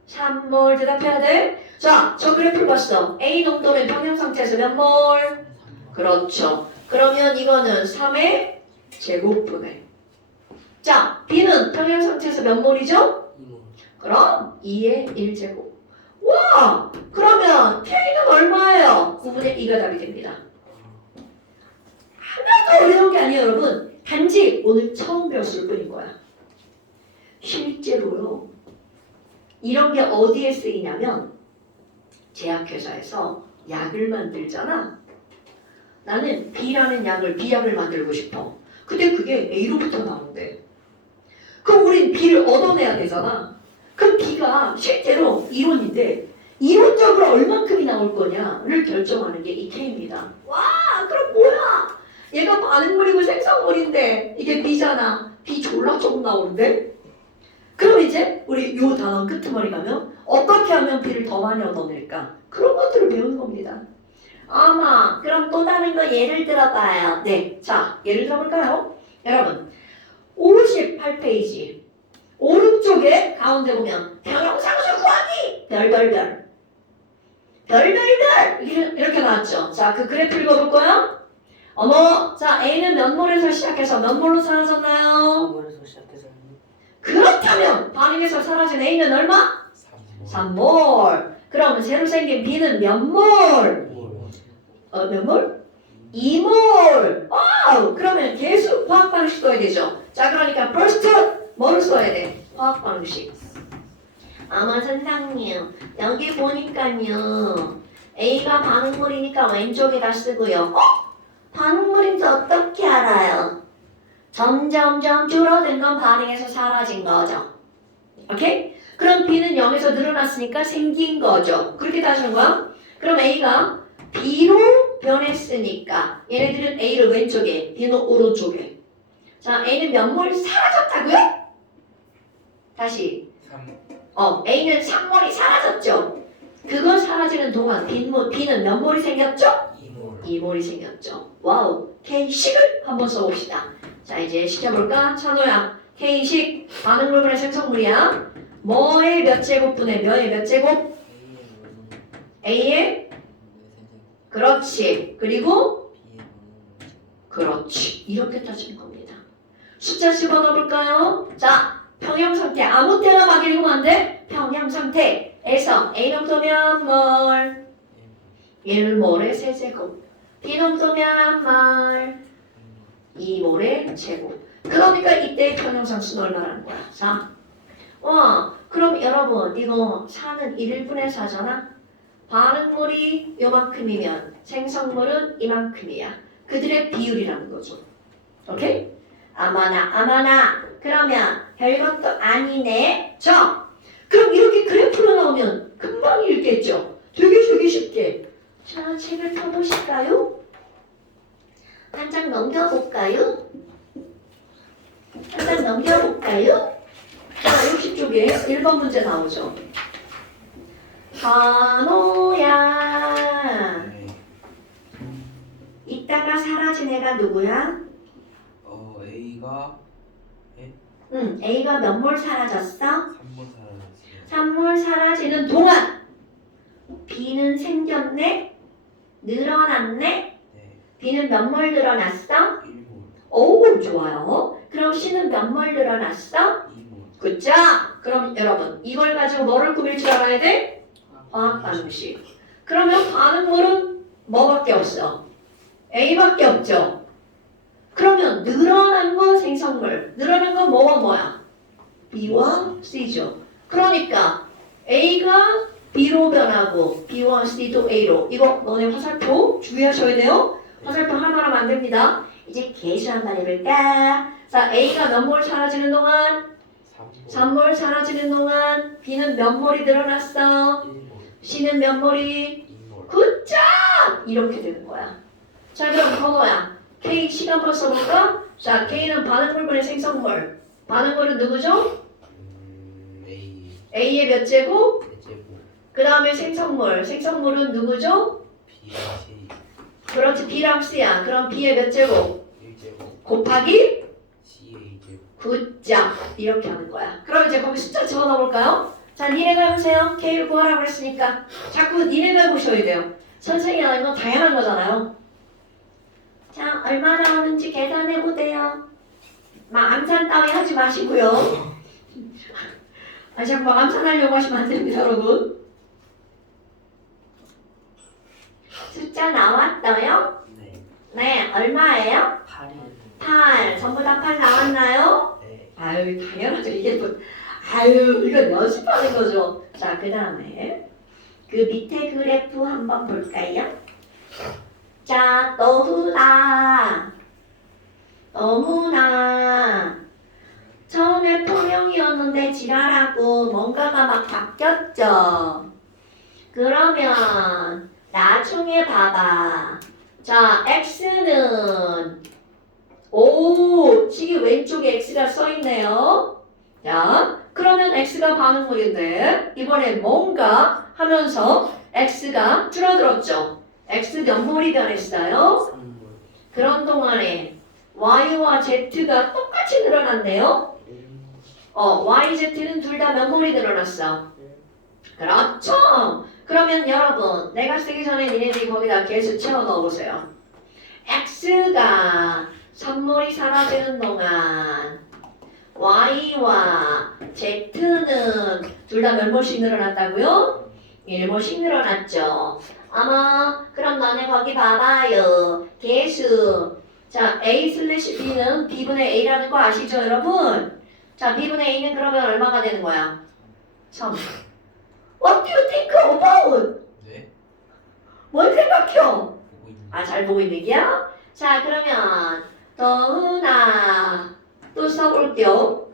3몰 대답해야 돼. 자, 저 그래프를 봤어. A 농도는 평형 상태에서 몇 몰? 그렇죠. 그러면 이거는 3의 제곱분의. 자, B는 평형 상태에서 몇 몰이죠? 2몰. 그럼 2의 1제곱. 와! 그러면 K는 얼마예요? 9분의 2가 답이 됩니다. 하나도 어려운 게 아니에요, 여러분. 단지 오늘 처음 배웠을 뿐인 거야. 실제로요. 이런 게 어디에 쓰이냐면 제약회사에서 약을 만들잖아. 나는 B라는 약을, B약을 만들고 싶어. 근데 그게 A로부터 나오는데. 그럼 우린 B를 얻어내야 되잖아. 그럼 B가 실제로 이론인데 이론적으로 얼만큼이 나올 거냐를 결정하는 게 이 K입니다. 와, 그럼 뭐야? 얘가 반응물이고 생성물인데 이게 B잖아. B 졸라 조금 나오는데? 그럼 이제 우리 요 단어 끄트머리 가면 어떻게 하면 B를 더 많이 얻어낼까? 그런 것들을 배우는 겁니다. 아마 그럼 또 다른 거 예를 들어봐요. 네, 자 예를 들어볼까요? 여러분 58페이지 오른쪽에 가운데 보면 평형상수 구하기 별별별 별별별 이렇게 나왔죠. 자 그 그래프 읽어볼 거야? 어머, 자 A는 몇 몰에서 시작해서 몇 몰로 사라졌나요? 3몰에서 시작해서 그렇다면 반응에서 사라진 A는 얼마? 3몰. 그럼 새로 생긴 B는 몇 몰? 2몰. 몇 몰? 2몰. 그러면 계수 화학 반응식 써야 되죠. 자 그러니까 first 뭐를 써야 돼? 화학 반응식. 아마 선생님 여기 보니까요 A가 반응물이니까 왼쪽에다 쓰고요. 반응물인지 어떻게 알아요? 점점점 줄어든 건 반응에서 사라진 거죠. 오케이? 그럼 B는 0에서 늘어났으니까 생긴 거죠. 그렇게 따지는 거야? 그럼 A가 B로 변했으니까 얘네들은 A를 왼쪽에, B는 오른쪽에. 자, A는 몇 몰 사라졌다고요? 다시. 3 A는 3몰이 사라졌죠. 그거 사라지는 동안 B는 몇 몰이 생겼죠? 2몰 2몰이 생겼죠. 와우. K식을 한번 써봅시다. 자, 이제 시켜볼까? 찬호야. K식 반응물분의 생성물이야. 뭐의 몇 제곱분의 몇의 몇 제곱? A의 그렇지. 그리고 그렇지. 이렇게 따지는 겁니다. 숫자 집어넣어볼까요? 자, 평형상태 아무 때나 막 읽으면 안 돼. 평형상태에서 A 농도면 뭘? 1몰의 세제곱. B 농도면 뭘? 2몰의 제곱. 그러니까 이때 평형상수는 얼마라는 거야? 4. 그럼 여러분 이거 4는 1분의 4잖아. 반응물이 요만큼이면 생성물은 이만큼이야. 그들의 비율이라는 거죠. 오케이? 아마나. 그러면 별것도 아니네. 자, 그럼 이렇게 그래프로 나오면 금방 읽겠죠? 되게 쉽게. 자, 책을 펴보실까요? 한 한 장 넘겨볼까요? 한 장 넘겨볼까요? 자, 60쪽에 1번 문제 나오죠. 번호야. 네. 이따가 사라진 애가 누구야? A가 응, A가 몇 몰 사라졌어? 3번 사라졌어요. 3몰 사라지는 동안 B는 생겼네? 늘어났네? 네. B는 몇 몰 늘어났어? 1몰, 오, 좋아요. 그럼 C는 몇 몰 늘어났어? 2몰. 그죠? 그럼 여러분 이걸 가지고 뭐를 꾸밀 줄 알아야 돼? 화학 반응식. 그러면 반응물은 뭐밖에 없어? A밖에 없죠. 그러면 늘어난 건 생성물, 늘어난 건 뭐와 뭐야? B와 C죠. 그러니까 A가 B로 변하고 B와 C도 A로. 이거 너네 화살표 주의하셔야 돼요. 화살표 하나로 만듭니다. 이제 계수 한번 해볼까? 자, A가 몇 몰 사라지는 동안 3몰, 3몰 사라지는 동안 B는 몇 몰이 늘어났어? 1몰, C는 몇 몰이? 2몰. 굿잡! 이렇게 되는 거야. 자, 그럼 번호야. K 시간 한번 써볼까? 자, K는 반응물분의 생성물. 반응물은 누구죠? A A의 몇 제곱? 대제곱 그 다음에 생성물. 생성물은 누구죠? B가 C 그렇지, B랑 C야. 그럼 B의 몇 제곱? 1제곱 곱하기? C의 2제곱. 굿잡! 이렇게 하는 거야. 그럼 이제 거기 숫자 집어넣어볼까요? 자, 니네가 해보세요. K를 구하라고 했으니까. 자꾸 니네가 해보셔야 돼요. 선생님이 하는 건 당연한 거잖아요. 자, 얼마 나오는지 계산해보세요. 막 암산 따위 하지 마시고요. 아, 자꾸 막 암산하려고 하시면 안 됩니다, 여러분. 숫자 나왔어요? 네. 네, 얼마예요? 8이 8. 전부 다 8 나왔나요? 네. 아유, 당연하죠. 이게 뭐, 아유, 이건 연습하는 거죠. 자, 그 다음에 그 밑에 그래프 한번 볼까요? 자, 너무나 처음에 평형이었는데 지랄하고 뭔가가 막 바뀌었죠. 그러면 나중에 봐봐. 자, x는 오, 지금 왼쪽에 x가 써있네요. 자, 그러면 x가 반응물인데 이번에 뭔가 하면서 x가 줄어들었죠. x 몇 몰이 변했어요? 3몰 그런 동안에 y와 z가 똑같이 늘어났네요. 1몰 y, z는 둘 다 몇 몰이 늘어났어? 그렇죠. 그러면 여러분, 내가 쓰기 전에 니네들이 거기다 계수 채워 넣어보세요. x가 선물이 사라지는 동안 y와 z는 둘 다 몇 몰씩 늘어났다고요? 1몰씩 늘어났죠. 어머, 그럼 너네 거기 봐봐요. 계수. 자, a 슬래시 b는 b분의 a라는 거 아시죠, 여러분? 자, b분의 a는 그러면 얼마가 되는 거야? 3. What do you think about? 네. 뭘 생각해요? 보고 있는 아, 잘 보고 있는 게야? 자, 그러면 더나 또 써볼게요.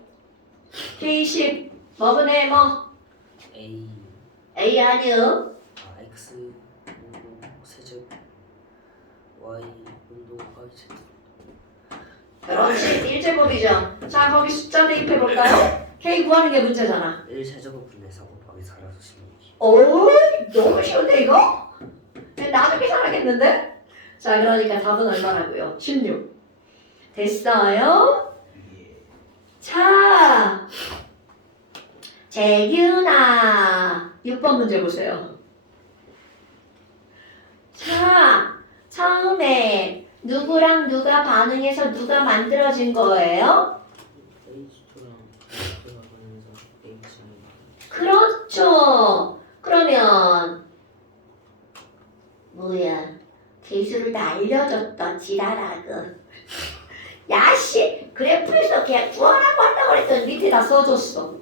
K10 뭐분의 뭐? A A 아니요. X 운동 세제곱 Y 운동 곱하기 Z. 그렇지, 1제곱이죠. 자, 거기 숫자 대입해볼까요? K 구하는 게 문제잖아. 1세제곱분의 4 곱하기 4라서 16. 오, 너무 쉬운데 이거? 나도 계산하겠는데? 자, 그러니까 답은 얼마라고요? 16. 됐어요? 예. 자, 재균아 6번 문제 보세요. 자, 처음에 누구랑 누가 반응해서 누가 만들어진 거예요? H2랑 X가 보면서 H이 그렇죠. 그러면 뭐야? 개수를 다 알려줬다 지랄하고. 야씨, 그래프에서 그냥 구하라고 한다고 그랬더니 밑에다 써줬어.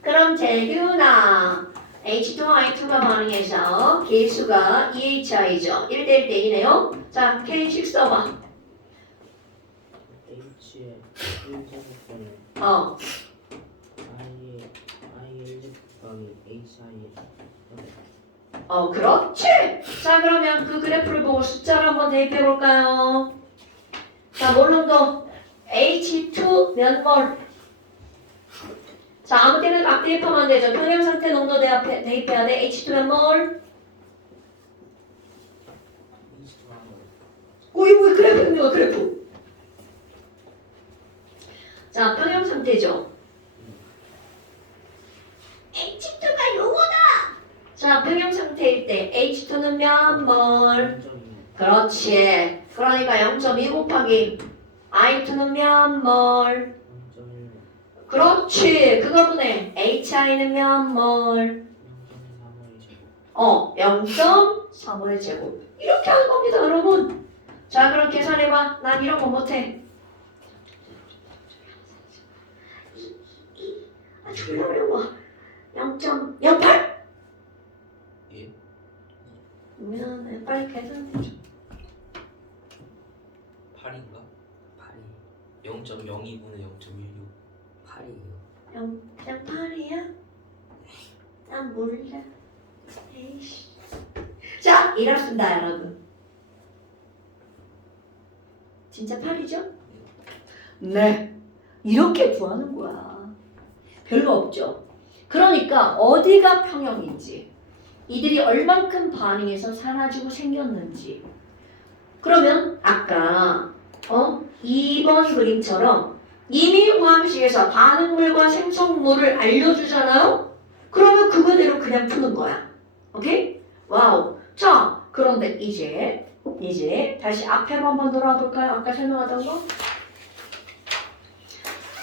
그럼 재균아 H2I2가 반응해서 개수가 EHI죠. 1대1 대2네요. 자, K6 써봐. H의 1제곱분의 어, I의 1제곱 곱하기 HI의 8. 그렇지. 자, 그러면 그 그래프를 보고 숫자를 한번 대입해볼까요? 자, 몰롱도 H2 몇 몰? 자, 아무 때나 각 대입하면 안 되죠. 평형 상태 농도 대입해야 돼. H2 몇 몰? 이거 그래프입니다. 그래프. 자, 평형 상태죠. H2가 요거다. 자, 평형 상태일 때 H2는 몇 몰? 그렇지. 그러니까 0.2 곱하기 I2는 몇 몰? 그렇지. 그거분에 HI는 몇 몰? 0.35의 제곱. 이렇게 하는 겁니다, 여러분. 자, 그럼 계산해봐. 난 이런 거 못해. 졸라 어려워. 0.08? 예? 미안해. 빨리 계산해줘. 8인가? 8이 0.02분의 0.16 8이에요. 그냥 8이야? 난 몰라. 에이씨. 자, 이렇습니다, 여러분. 진짜 8이죠? 네. 이렇게 구하는 거야. 별거 없죠? 그러니까 어디가 평형인지, 이들이 얼만큼 반응해서 사라지고 생겼는지. 그러면 아까 2번 그림처럼 이미 화학식에서 반응물과 생성물을 알려주잖아요? 그러면 그거대로 그냥 푸는 거야. 오케이? 와우. 자, 그런데 이제 다시 앞에로 한번 돌아볼까요? 아까 설명하던 거?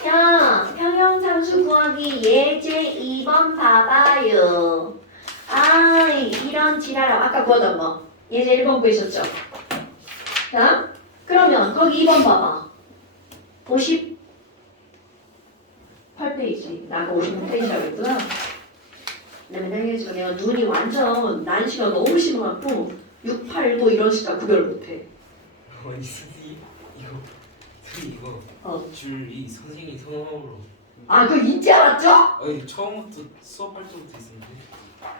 야, 평형상수 구하기 예제 2번 봐봐요. 이런 지랄. 아까 구하던 거. 예제 1번 구했었죠? 자, 그러면 거기 2번 봐봐. 58페이지. 나 아까 56페이지라고 했구나. 내가 눈이 완전 난시가 너무 심해갖고 6, 8, 9 이런 숫자 구별 못해. 아니 선생님 이거 줄이 선생님 성함으로 그거 인지 알았죠? 아니 처음부터 수업할 때부터 있었는데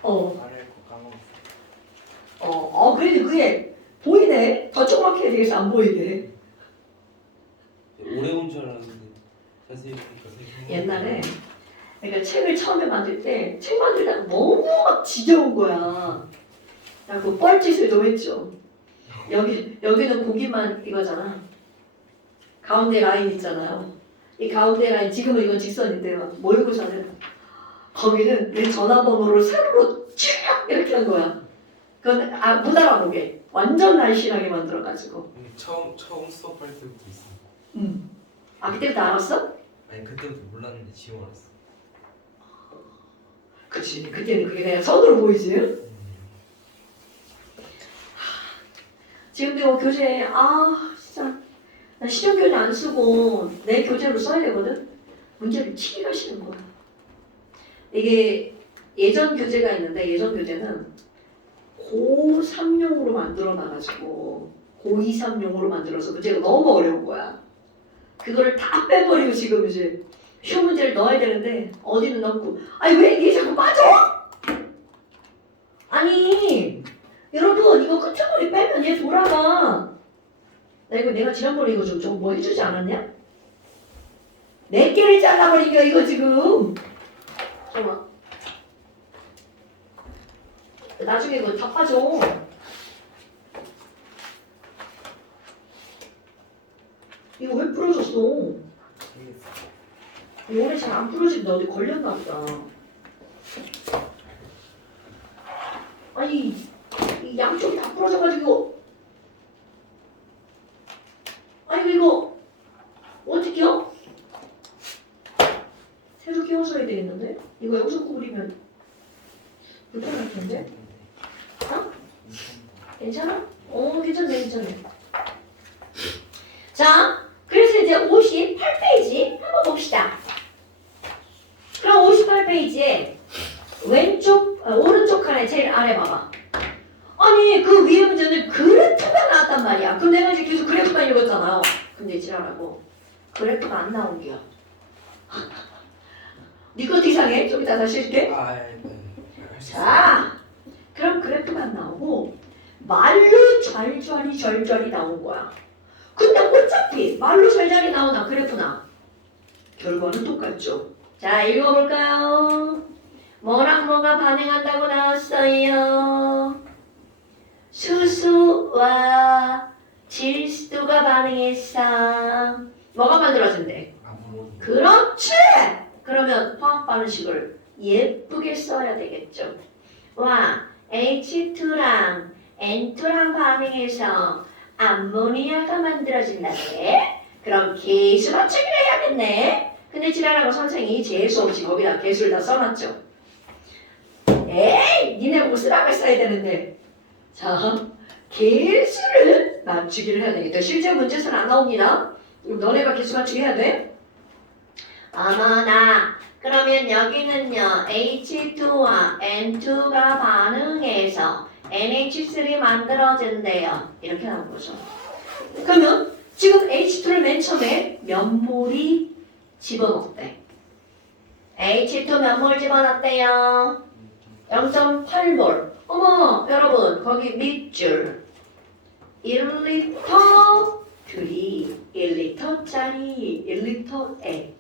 말할 거 까먹었어. 그래도 그게 보이네. 더 조그맣게 해야 되겠어. 안 보이게. 오래 온 줄 알았는데 자세히 보니까 선생님 옛날에 내가 책을 처음에 만들 때 책 만들다가 너무 막 지겨운 거야. 그 뻘짓을 좀 했죠. 여기는 고기만 이거잖아. 가운데 라인 있잖아요. 이 가운데 라인 지금은 이건 직선인데 막 모의고사는 거기는 내 전화번호를 세로로 쭉 이렇게 한 거야. 그건 못 알아보게 완전 날씬하게 만들어가지고. 처음 수업할 때부터 있어. 그때부터 알았어? 아니 그때부터 몰랐는데 지금 알았어. 그치. 그때는 그게 그냥 선으로 보이지. 지금도 이거 교재 진짜 나 시험 교재 안 쓰고 내 교재로 써야 되거든. 문제를 치기가 싫은 거야. 이게 예전 교재가 있는데 예전 교재는 고3용으로 만들어 놔가지고 고2, 3용으로 만들어서 문제가 너무 어려운 거야. 그거를 다 빼버리고 지금 이제 시험 문제를 넣어야 되는데 어디는 넣고 왜 이게 자꾸 빠져? 아니 여러분 이거 끝머리 빼면 얘 돌아가. 내가 지난번에 이거 좀 뭐 해주지 않았냐? 4개를 잘라버린 거야 이거 지금. 잠깐만. 나중에 이거 다 빠져. 이거 왜 부러졌어? 이거 오래 잘 안 부러지는데 어디 걸렸나 보다. 이 양쪽이 다 부러져가지고 이거 어떻게 껴? 새로 끼워서 해야 되겠는데? 이거 여기서 구부리면 불편할 텐데? 괜찮아? 괜찮네. 자, 그래서 이제 58페이지 한번 봅시다. 그럼 58페이지에 오른쪽 칸에 제일 아래 봐봐. 그 위에 문제는 그래프가 나왔단 말이야. 그럼 내가 이제 계속 그래프만 읽었잖아요. 근데 지랄하고 그래프가 안 나온겨. 니거 이상해? 좀 이따 다시 할게. 자, 그럼 그래프가 안 나오고 말로 좔좔이 나온 거야. 근데 어차피 말로 절자리 나오나 그래프나 결과는 똑같죠. 자, 읽어볼까요? 뭐랑 뭐가 반응한다고 나왔어요? 수수와 질소가 반응했어. 뭐가 만들어진대? 아무리 그렇지! 그러면 화학 반응식을 예쁘게 써야 되겠죠. 와, H2랑 N2랑 반응해서 암모니아가 만들어진다네? 그럼 계수 맞추기를 해야겠네. 근데 지랄하고 선생님이 재수 없이 거기다 개수를 다 써놨죠. 에이, 니네 보고 쓰라고 써야 되는데. 자, 개수를 맞추기를 해야 되겠다. 실제 문제에서는 안 나옵니다. 그럼 너네가 개수 맞추기 해야 돼? 어머나, 그러면 여기는요 H2와 N2가 반응해서 NH3 만들어진대요. 이렇게 나온 거죠. 그러면 지금 H2를 맨 처음에 몇 몰이 집어넣대? H2 몇 몰 집어넣대요? 0.8몰. 어머, 여러분 거기 밑줄 1리터 들이 1리터짜리 1리터에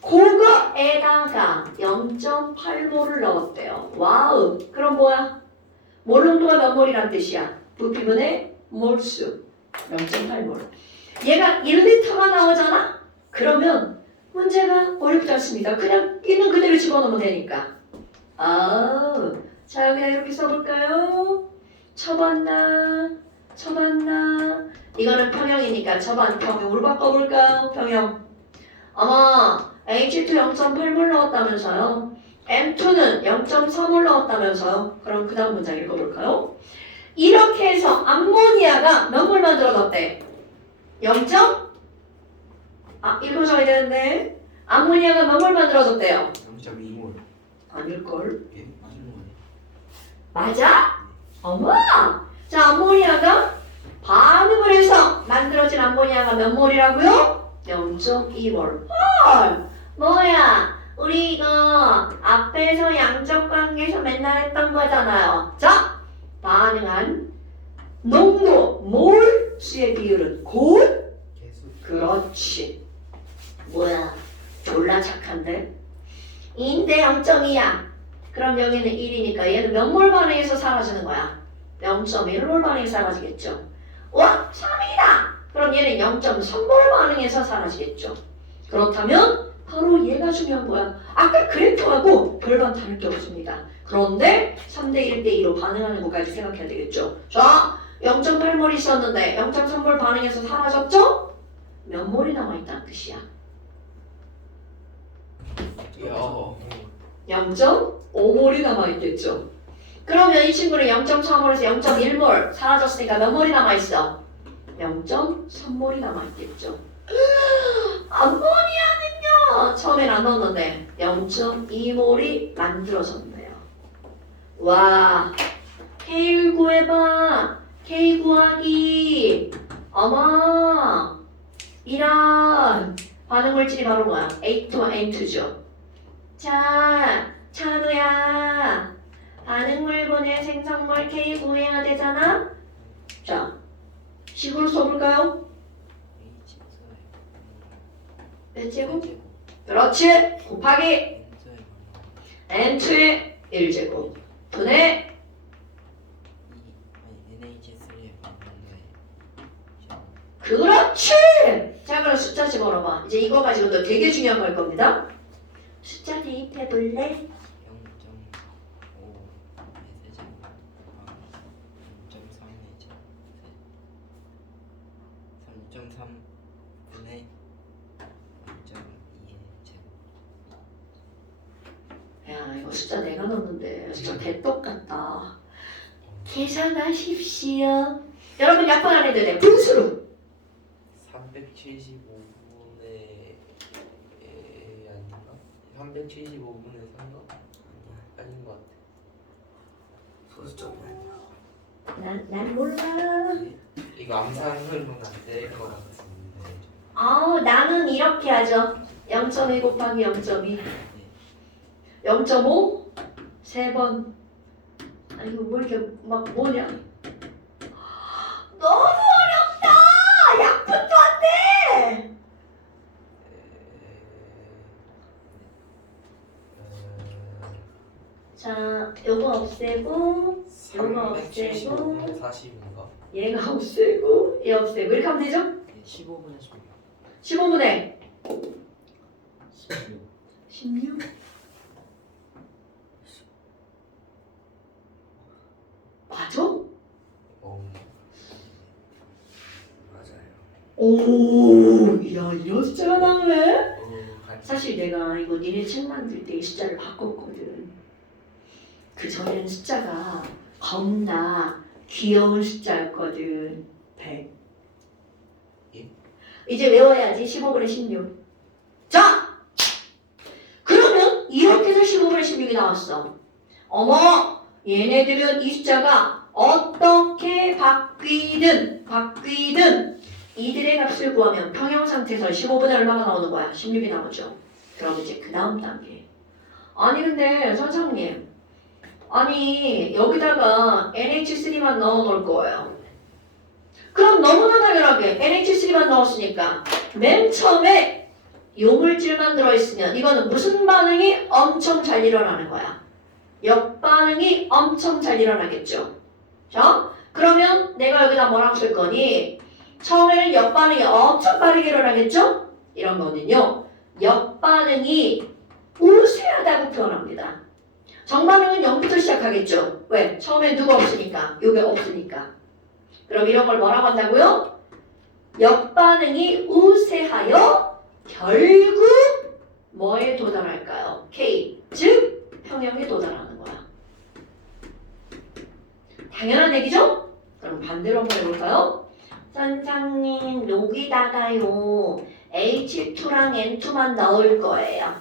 그거에다가 0.8몰을 넣었대요. 와우. 그럼 뭐야? 몰 농도가 몇 몰이란 뜻이야? 부피분의 몰수 0.8몰. 얘가 1리터가 나오잖아? 그러면 문제가 어렵지 않습니다. 그냥 있는 그대로 집어넣으면 되니까. 아, 자 그냥 이렇게 써볼까요? 쳐봤나? 이거는 평형이니까 쳐반 평형으로 바꿔볼까요? 평형. 어머, H2 0.8몰 넣었다면서요? M2는 0.3몰 넣었다면서요? 그럼 그 다음 문장 읽어볼까요? 이렇게 해서 암모니아가 몇 몰 만들어졌대? 0. 읽어줘야 되는데 암모니아가 몇 몰 만들어졌대요? 0.2몰. 아닐걸? 예? 맞는 거 아니에요? 맞아? 어머! 자, 암모니아가 반응을 해서 만들어진 암모니아가 몇 몰이라고요? 0.2몰. 헐! 뭐야? 우리 이거 앞에서 양적 관계에서 맨날 했던 거잖아요. 자, 반응한 농도, 몰수의 비율은 곧? 개수. 그렇지. 뭐야? 졸라 착한데? 2인데 0.2야. 그럼 여기는 1이니까 얘는 몇 몰 반응해서 사라지는 거야? 0.1몰 반응해서 사라지겠죠. 와, 3이다. 그럼 얘는 0.3몰 반응해서 사라지겠죠. 그렇다면 바로 얘가 중요한 거야. 아까 그래프하고 별반 다를 게 없습니다. 그런데 3대 1대 2로 반응하는 것까지 생각해야 되겠죠. 자, 0.8몰 있었는데 0.3몰 반응해서 사라졌죠? 몇 몰이 남아있다는 뜻이야? 야. 0.5몰이 남아있겠죠. 그러면 이 친구는 0.3몰에서 0.1몰 사라졌으니까 몇 몰이 남아있어? 0.3몰이 남아있겠죠. 암모니아는요 처음엔 안 넣었는데 0.2몰이 만들어졌네요. 와, K를 구해봐. K 구하기. 어머, 이런 반응물질이 바로 뭐야? A2와 N2죠. 자, 찬우야, 반응물분의 생성물 K 구해야 되잖아? 자, 식으로 써볼까요? 몇 제곱? 그렇지! 곱하기 N2의 1제곱 분의 그렇지! 자, 그럼 숫자 집어넣어봐. 이제 이거 가지고도 되게 중요한 걸 겁니다. 숫자 대입해볼래? 3.3분의 0.2의 야, 이거 숫자 내가 넣었는데 숫자 대똑같다. 계산하십시오. 여러분 약분 안 해도 돼. 분수로. 375분의 아닌가? 375분의 3가? 아닌 것 같아. 소수점이 아니야. 난 몰라. 이거 암산으로는 안 될 것 같은데. 나는 이렇게 하죠. 0.2 곱하기 0.2. 0.5? 3번. 아니 이거 뭐 이렇게 막 뭐냐? 너무 어렵다! 얘가 없애고 얘 없애고 이렇게 하면 되죠? 15분에 16. 15분의 16. 16? 맞아? 맞아요. 오, 야 이런 숫자가 나오네? 같이. 사실 내가 이거 니네 책 만들 때 이 숫자를 바꿨거든. 그 전에는 숫자가 겁나 귀여운 숫자였거든. 100. 예? 이제 외워야지. 15분의 16. 자! 그러면 이렇게 해서 15분의 16이 나왔어. 어머! 얘네들은 이 숫자가 어떻게 바뀌든 이들의 값을 구하면 평형 상태에서 15분의 얼마가 나오는 거야? 16이 나오죠. 그럼 이제 그 다음 단계. 아니 근데 선생님, 아니 여기다가 NH3만 넣어 놓을 거예요. 그럼 너무나 당연하게 NH3만 넣었으니까 맨 처음에 요물질만 들어있으면 이거는 무슨 반응이 엄청 잘 일어나는 거야? 역반응이 엄청 잘 일어나겠죠. 자, 그러면 내가 여기다 뭐라고 쓸 거니? 처음에는 역반응이 엄청 빠르게 일어나겠죠? 이런 거는요, 역반응이 우세하다고 표현합니다. 정반응은 0부터 시작하겠죠. 왜? 처음에 누가 없으니까. 요게 없으니까. 그럼 이런 걸 뭐라고 한다고요? 역반응이 우세하여 결국 뭐에 도달할까요? K, 즉 평형에 도달하는 거야. 당연한 얘기죠? 그럼 반대로 한번 해볼까요? 선생님 여기다가요 H2랑 N2만 넣을 거예요.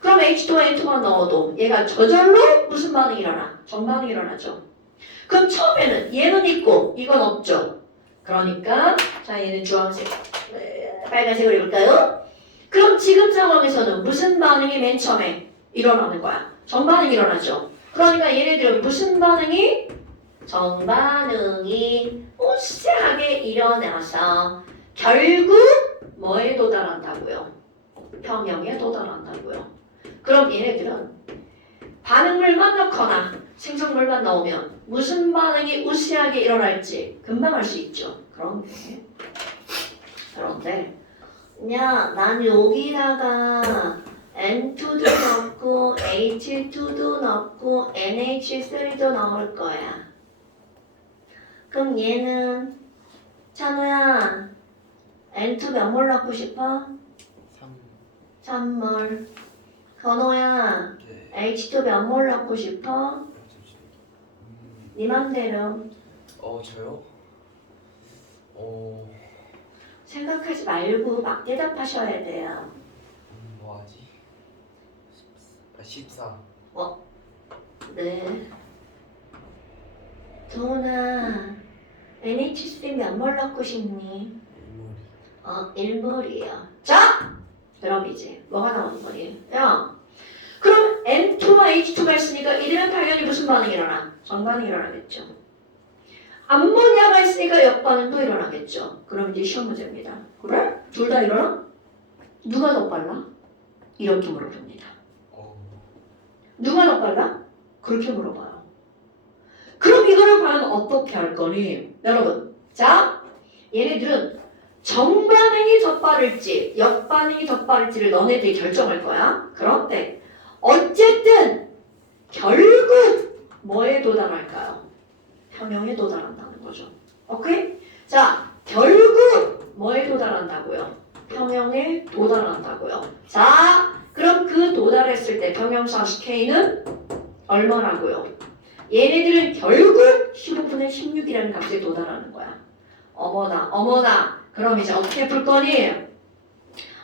그럼 H2와 N2만 넣어도 얘가 저절로 무슨 반응이 일어나? 정반응이 일어나죠. 그럼 처음에는 얘는 있고 이건 없죠. 그러니까 자 얘는 주황색, 빨간색으로 입을까요? 그럼 지금 상황에서는 무슨 반응이 맨 처음에 일어나는 거야? 정반응이 일어나죠. 그러니까 얘네들은 무슨 반응이? 정반응이 우세하게 일어나서 결국 뭐에 도달한다고요? 평형에 도달한다고요. 그럼 얘네들은 반응물만 넣거나 생성물만 넣으면 무슨 반응이 우세하게 일어날지 금방 알 수 있죠. 그런데 야, 난 여기다가 N2도 넣고 H2도 넣고 NH3도 넣을 거야. 그럼 얘는 찬우야 N2 몇 몰 넣고 싶어? 3. 3몰. 건호야 네. H2 몇 몰 넣고 싶어? 네 맘대로. 저요? 생각하지 말고 막 대답하셔야 돼요. 뭐하지? 14. 네. 도훈아 NH3 몇 몰 넣고 싶니? 1몰이요. 자! 그럼 이제 뭐가 나오는 거니? 야, 그럼 N2와 H2가 있으니까 이들은 당연히 무슨 반응이 일어나? 정반응이 일어나겠죠. 암모니아가 있으니까 역반응도 일어나겠죠. 그럼 이제 시험 문제입니다. 그래? 둘 다 일어나? 누가 더 빨라? 이렇게 물어봅니다. 누가 더 빨라? 그렇게 물어봐요. 그럼 이거를 과연 어떻게 할 거니? 여러분, 자, 얘네들은 정반응이 더 빠를지 역반응이 더 빠를지를 너네들이 결정할 거야. 그런데 어쨌든 결국 뭐에 도달할까요? 평형에 도달한다는 거죠. 오케이? 자, 결국 뭐에 도달한다고요? 평형에 도달한다고요. 자, 그럼 그 도달했을 때 평형상수 K는 얼마라고요? 얘네들은 결국 15분의 16이라는 값에 도달하는 거야. 어머나. 그럼 이제 어떻게 풀 거니?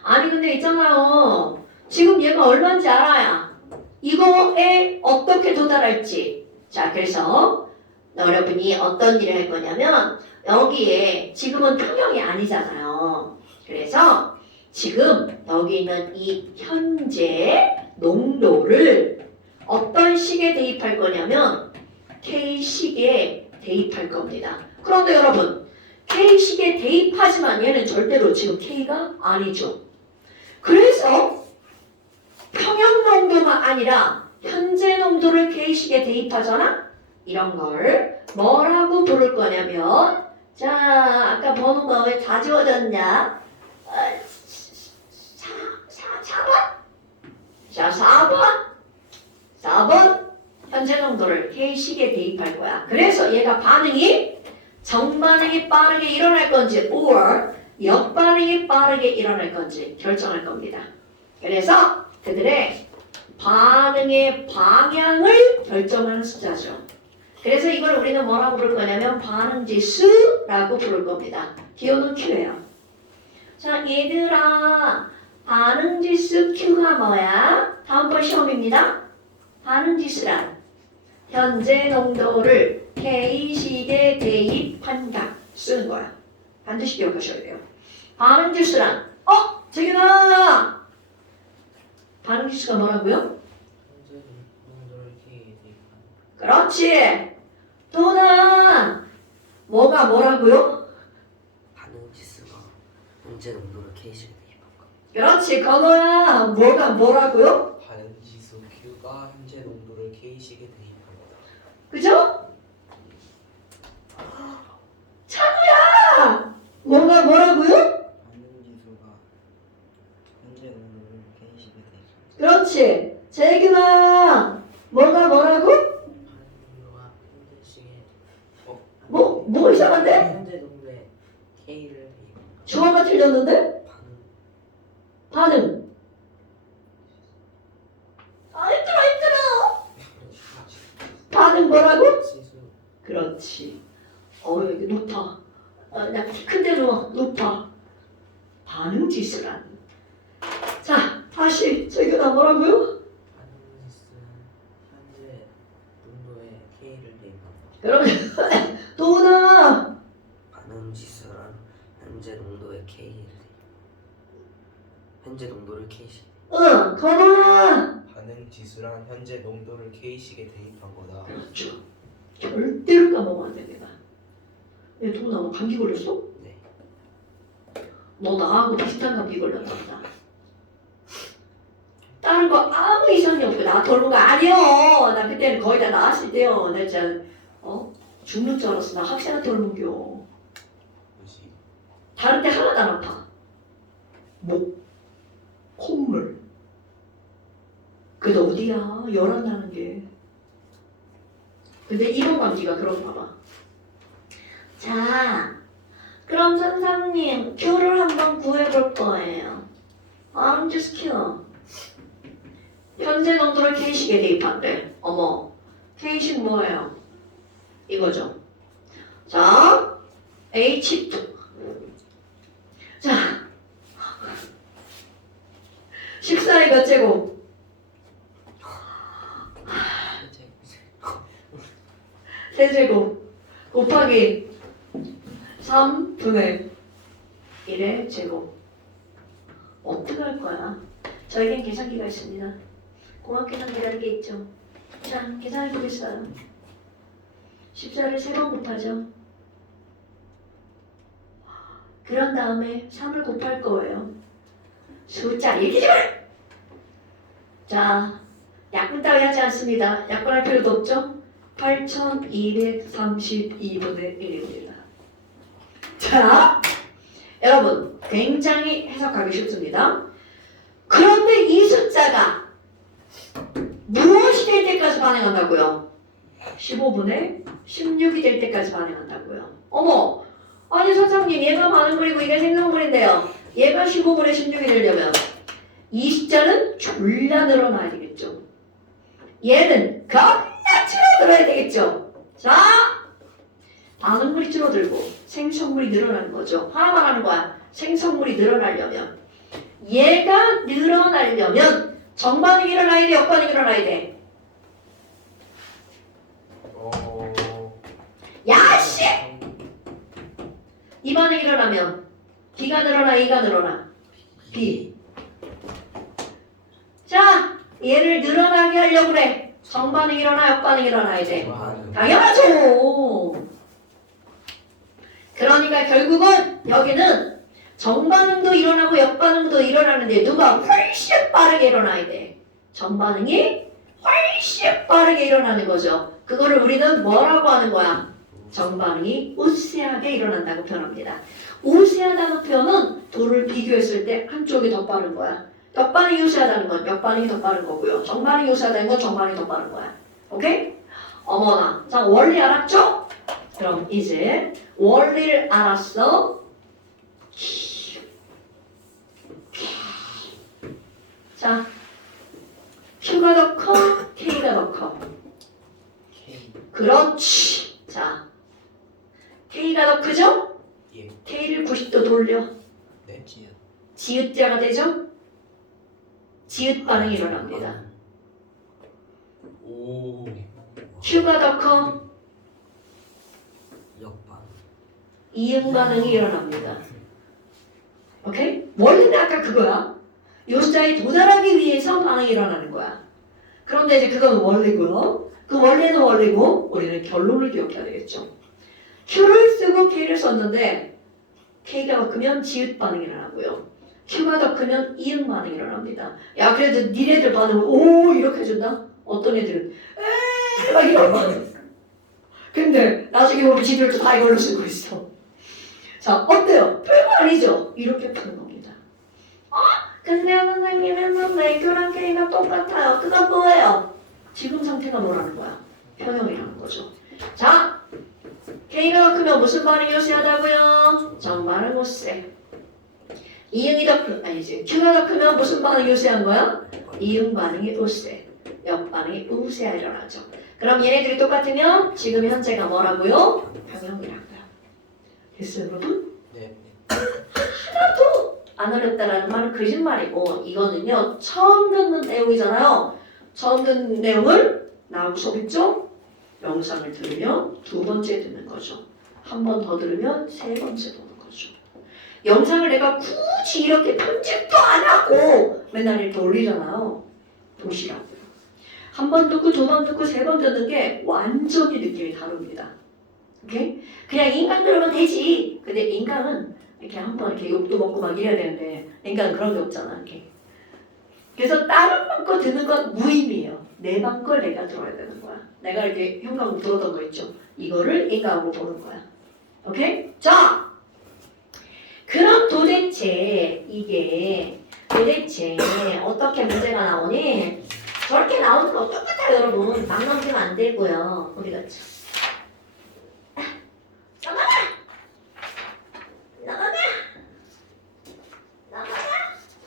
아니 근데 있잖아요. 지금 얘가 얼마인지 알아야 이거에 어떻게 도달할지. 자, 그래서 여러분이 어떤 일을 할 거냐면 여기에 지금은 평형이 아니잖아요. 그래서 지금 여기 있는 이 현재 농도를 어떤 식에 대입할 거냐면 K식에 대입할 겁니다. 그런데 여러분 K식에 대입하지만 얘는 절대로 지금 K가 아니죠. 그래서 평형 농도가 아니라 현재 농도를 K식에 대입하잖아? 이런 걸 뭐라고 부를 거냐면 자, 아까 번호가 왜 다 지워졌냐? 4번? 자, 4번 현재 농도를 K식에 대입할 거야. 그래서 얘가 반응이 정반응이 빠르게 일어날 건지 or 역반응이 빠르게 일어날 건지 결정할 겁니다. 그래서 그들의 반응의 방향을 결정하는 숫자죠. 그래서 이걸 우리는 뭐라고 부를 거냐면 반응지수라고 부를 겁니다. 기호는 Q예요. 자, 얘들아, 반응지수 Q가 뭐야? 다음번 시험입니다. 반응지수란 현재 농도를 K식에 대입한 값 쓰는 거야. 반드시 기억하셔야 돼요. 반응지수란 재균아! 반응지수가 뭐라고요? 현재 농도를 K에 대입한. 그렇지. 도나 뭐가 뭐라고요? 반응 지수가 현재 농도를 K식에 대입한 거. 그렇지. 건호야 뭐가 뭐라고요? 반응지수 Q가 현재 농도를 K식에 대입한 거다. 그죠? 찬우야 뭐가 뭐라고요? 반응 지수가 현재 농도를 K식에 대입한 거. 그렇지. 재균아 뭐가 뭐라고? 반응 농도가 현재 식에 뭐 이상한데? 현재 농도에 K를 대입한 거. 주어가 틀렸는데? 반응 반응. 힘들어. 반응 뭐라고? 지수 그렇지. 여기 높아. 나 키 큰데 높아. 반응 지수란. 자, 다시 재균아 뭐라고요? 반응 지수는 현재 농도에 K를 대입한 거. 그러면 도훈아 반응 지수란 현재 농도의 현재 농도를 K식. 건호야 반응지수란 현재 농도를 K식에 대입한 거다. 그렇죠. 절대로 까먹으면 안 돼, 내가. 야, 도훈아, 너 감기 걸렸어? 네. 너 나하고 비슷한 감기 걸렸다. 다른 거 아무 이상이 없고, 나 돌는 거 아니여. 나 그때는 거의 다 나았을 때요. 나 진짜, 죽는 줄 알았어. 나 학생한테 돌문겨. 뭐지? 다른 데 하나도 안 아파. 목, 콧물. 그게 어디야? 열안 나는 게. 근데 이런 감기가 그런가 봐. 자, 그럼 선생님 Q를 한번 구해볼 거예요. just Q. 현재 농도를 K식에 대입한대. 어머, K식 뭐예요? 이거죠. 자, H2. 자, 14의 몇 제곱? 세제곱 곱하기 3분의 1의 제곱. 어떻게 할 거야? 저에겐 계산기가 있습니다. 공학 계산기라는 게 있죠. 자, 계산해 보겠어요. 14를 3번 곱하죠. 그런 다음에 3을 곱할 거예요. 숫자 읽히지 마! 자, 약분 따위 하지 않습니다. 약분할 필요도 없죠? 8232분의 1입니다. 자, 여러분 굉장히 해석하기 쉽습니다. 그런데 이 숫자가 무엇이 될 때까지 반응한다고요? 15분의 16이 될 때까지 반응한다고요. 어머, 아니 선생님 얘가 반응물이고 이게 생성물인데요. 얘가 15분의 16이 되려면 이 숫자는 졸라 늘어나야 되겠죠. 얘는 겁나 줄어들어야 되겠죠. 자, 반응물이 줄어들고 생성물이 늘어나는 거죠. 하나만 하는 거야. 생성물이 늘어나려면 얘가 늘어나려면 정반응이 일어나야 돼, 역반응이 일어나야 돼. 야 씨! 이 반응이 일어나면 B가 늘어나, A가 늘어나. B. 자, 얘를 늘어나게 하려고 그래. 정반응이 일어나, 역반응이 일어나야 돼. 당연하죠. 그러니까 결국은 여기는 정반응도 일어나고 역반응도 일어나는데 누가 훨씬 빠르게 일어나야 돼. 정반응이 훨씬 빠르게 일어나는 거죠. 그거를 우리는 뭐라고 하는 거야? 정반응이 우세하게 일어난다고 표현합니다. 우세하다는 표현은 둘을 비교했을 때 한쪽이 더 빠른 거야. 역반응이 우세하다는 건 역반응이 더 빠른 거고요. 정반응이 우세하다는 건 정반응이 더 빠른 거야. 오케이? 어머나. 자, 원리 알았죠? 그럼 이제 원리를 알았어. 자, Q가 더 커, K가 더 커. K. 그렇지. 자, K가 더 크죠? 예. K를 90도 돌려. 지읒. 지읒자가 되죠? 지읒 반응이 일어납니다. 오. Q가 더 커, 역반. 이응 반응이 일어납니다. 오케이? 원리는 아까 그거야. 요자에 도달하기 위해서 반응이 일어나는 거야. 그런데 이제 그건 원리고요. 그 원리는 원리고 우리는 결론을 기억해야 되겠죠. Q를 쓰고 K를 썼는데 K가 더 크면 지읒 반응이 일어나고요. Q가 더 크면 이응 반응이 일어납니다. 야, 그래도 니네들 반응을 오 이렇게 해준다? 어떤 애들은 에이 막 이런 반응. 근데 나중에 보면 지들도 다 이걸로 쓰고 있어. 자, 어때요? 별거 아니죠? 이렇게 푸는 겁니다. 근데 선생님 했는데 Q랑 K가 똑같아요. 그건 뭐예요? 지금 상태가 뭐라는 거야? 평형이라는 거죠. 자, K가 더 크면 무슨 반응이 우세하다고요? 정반응 우세. 이응이 더 아니지. Q가 더 크면 무슨 반응이 우세한 거야? 이응 반응이 우세. 역반응이 우세하 일어나죠. 그럼 얘네들이 똑같으면 지금 현재가 뭐라고요? 평형이라고요. 됐어요, 여러분? 네. 하나도 안 어렵다라는 말은 거짓말이고 이거는요 처음 듣는 내용이잖아요. 처음 듣는 내용을 나하고 소개죠? 영상을 들으면 두 번째 듣는 거죠. 한 번 더 들으면 세 번째 보는 거죠. 영상을 내가 굳이 이렇게 편집도 안 하고 맨날 이렇게 올리잖아요. 보시라고요. 한 번 듣고 두 번 듣고 세 번 듣는 게 완전히 느낌이 다릅니다. 오케이? 그냥 인간 들으면 되지. 근데 인간은 이렇게 한번 이렇게 욕도 먹고 막 이래야 되는데 인간은 그런 게 없잖아. 이렇게. 그래서 다른 방 거 듣는 건 무의미해요. 내 방 걸 내가 들어야 되는 거야. 내가 이렇게 현관으로 들었던 거 있죠. 이거를 인간으로 보는 거야. 오케이? 자, 그럼 도대체 이게 도대체 어떻게 문제가 나오니? 저렇게 나오는 거 똑같아요, 여러분. 막 넘기면 안 되고요. 어디 갔지?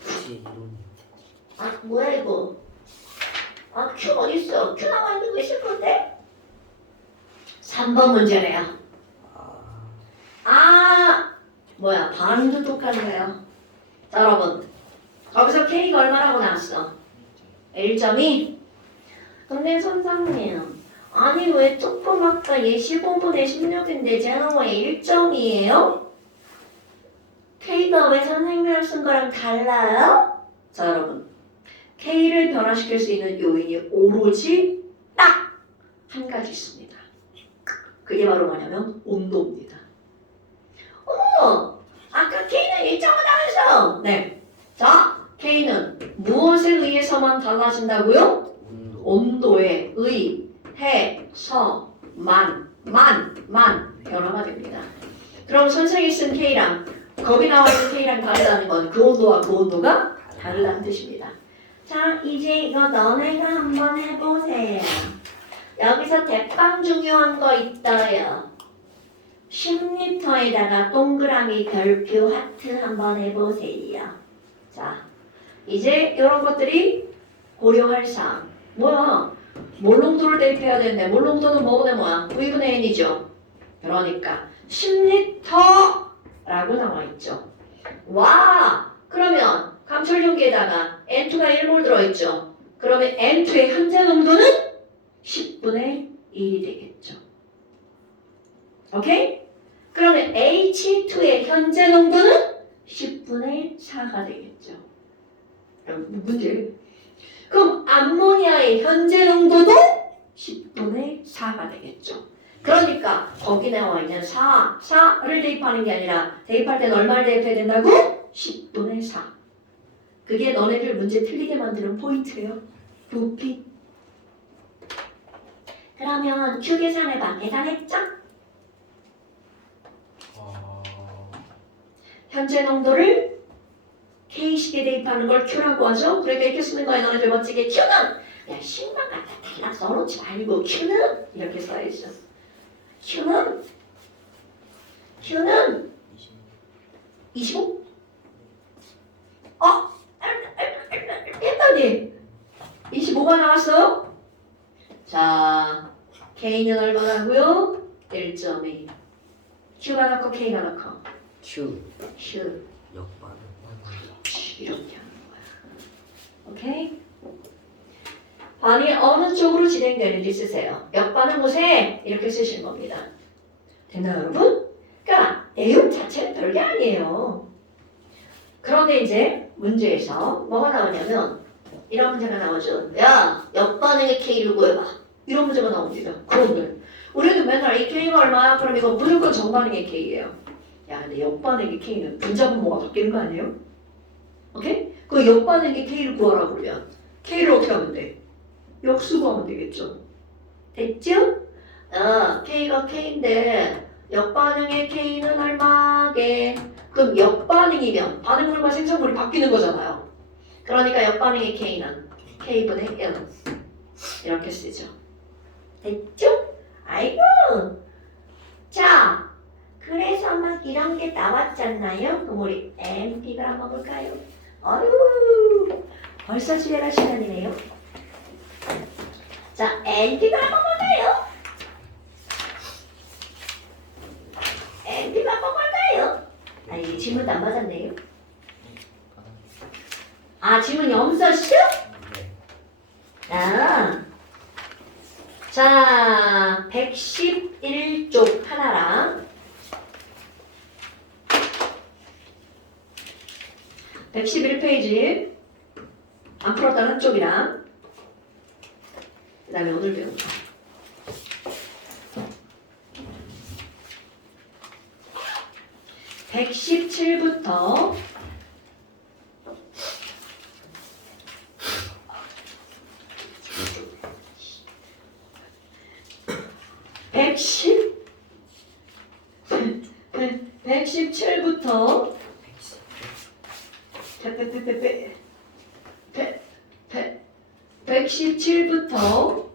혹시 이론. 아, 뭐야 이거? 아, Q 어딨어? Q 나와 있는 거 있을 건데? 3번 문제래요. 아, 뭐야? 반응도 똑같네요. 자, 여러분. 거기서 K가 얼마라고 나왔어? 1점이? 근데 선생님, 아니 왜 조금 아까 얘 15분에 16인데 쟤는 왜 1점이에요? K가 왜 선생님이 쓴 거랑 달라요? 자, 여러분. K를 변화시킬 수 있는 요인이 오로지 딱 한 가지 있습니다. 그게 바로 뭐냐면 온도입니다. 아까 K는 1.5다면서 네. 자, K는 무엇에 의해서만 달라진다고요? 온도에 의해서만 변화가 됩니다. 그럼 선생님이 쓴 K랑 거기 나와 있는 K랑 다르다는 건 그 온도와 그 온도가 다르다는 뜻입니다. 자, 이제 이거 너네가 한번 해보세요. 여기서 대빵 중요한 거 있어요. 10m에다가 동그라미, 별표, 하트 한번 해보세요. 자, 이제 이런 것들이 고려할 사항. 뭐야? 몰롱도를 대입해야 되는데 몰롱도는 뭐보다 뭐야? V분의 N이죠. 그러니까 10L라고 나와 있죠. 와! 그러면 감철용기에다가 N2가 1몰 들어있죠. 그러면 N2의 현재 농도는 10분의 1이 되겠죠. 오케이? 그러면 H2의 현재 농도는 10분의 4가 되겠죠. 그럼 문제. 그럼 암모니아의 현재 농도도 10분의 4가 되겠죠. 그러니까 거기 나와 있는 4를 대입하는 게 아니라 대입할 때는 얼마를 대입해야 된다고? 10분의 4. 그게 너네들 문제 틀리게 만드는 포인트예요. 부피. 그러면 Q 계산해봐. 계산했죠? 현재 농도를 K식에 대입하는 걸 Q라고 하죠. 그러니까 이렇게 쓰는 거야. 너네들 멋지게 Q는 그냥 식만 갖다 대략 써놓지 말고 Q는 이렇게 써야죠. Q는 25? 했더니 25가 나왔어. 자, K는 얼마라고요? 1.2. Q가 넣고 K가 넣고 Q Q 역반응 이렇게 하는 거야. 오케이? 반응이 어느 쪽으로 진행되는지 쓰세요. 역반응 보세 이렇게 쓰시는 겁니다. 됐나요, 여러분? 그러니까 내용 자체는 별게 아니에요. 그런데 이제 문제에서 뭐가 나오냐면 이런 문제가 나오죠. 야, 역반응의 K를 구해봐. 이런 문제가 나옵니다. 그런데 우리는 맨날 이 K가 얼마야? 그럼 이거 무조건 정반응의 K예요. 야, 근데 역반응의 K는 분자분모가 바뀌는 거 아니에요? 오케이? 그 역반응의 K를 구하라고 그러면 K를 어떻게 하면 돼? 역수 구하면 되겠죠. 됐죠? K가 K인데 역반응의 K는 얼마게? 그럼 역반응이면 반응물과 생성물이 바뀌는 거잖아요. 그러니까 역반응의 K는 K분의 1 이렇게 쓰죠. 됐죠? 아이고! 자, 그래서 막 이런 게 나왔잖아요. 그럼 우리 MP가 한번 볼까요? 어휴, 벌써 집에 갈 시간이네요. 자, MP가 한번 볼까요? MP가 한번 볼까요? 아, 이게 질문도 안 맞았네요. 아, 질문이 없었어? 아. 자, 111쪽 하나랑 111페이지 안 풀었다는 쪽이랑 그 다음에 오늘 배운 거 117부터 117부터 117부터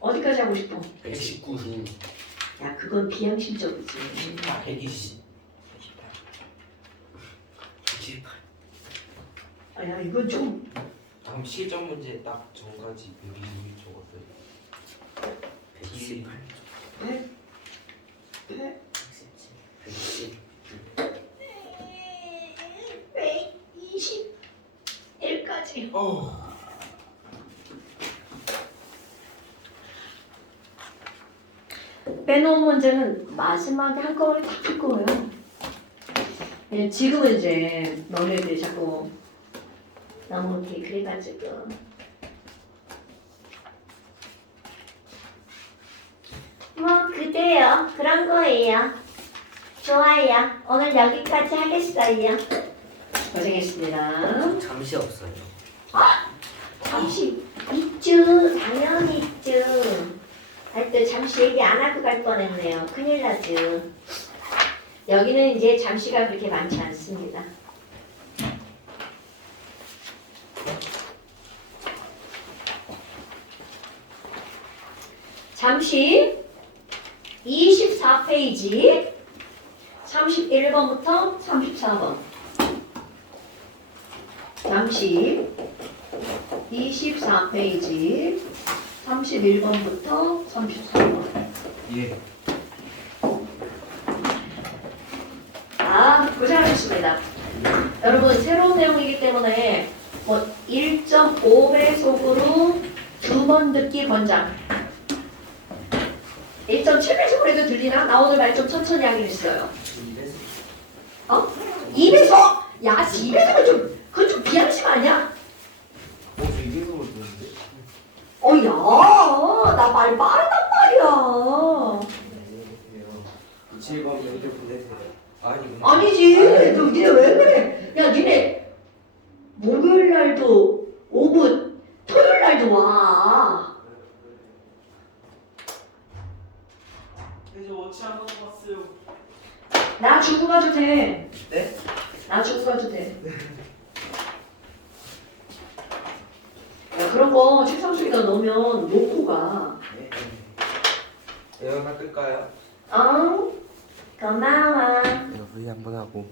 어디까지 하고 싶어? 119. 야, 그건 비양심적이지. 120. 118. 아, 야, 이건 좀 다음 실전 문제 딱 저까지 미리 적었어요. 118. 121까지. 빼놓은 문제는 마지막에 한꺼번에 다 풀 거예요. 지금은 이제 너네들이 자꾸 너무 이렇게 그래가지고 뭐 그대요. 그런 거예요. 좋아요. 오늘 여기까지 하겠어요. 고생했습니다. 잠시 없어요. 잠시 있죠. 당연히 있죠. 또 잠시 얘기 안 하고 갈 뻔했네요. 큰일 나죠. 여기는 이제 잠시가 그렇게 많지 않습니다. 잠시 24페이지 31번부터 34번 잠시 24페이지 31번부터 34번 예. 고생하셨습니다. 여러분 새로운 내용이기 때문에 뭐 1.5배속으로 2번 듣기 권장 1.7배속으로 해도 들리나? 나 오늘 말 좀 천천히 하긴 했어요. 2배속? 야, 2배속은 좀 그건 좀 비양심 아니야? 저 200으로 듣는데? 야, 나 말 빠르단 말이야. 7번 먼저 보내세요. 아니지. 너 니네 왜 그래? 야, 니네 목요일 날도 오후, 토요일 날도 와. 그래서 워치 안 하고 왔어요. 나 나 주고 가도 돼. 네? 나 주고 가도 돼. 야, 그런 거 책상 속에다 넣으면 놓고 가. 네. 영화 끌까요? 고마워. 여기 한번 하고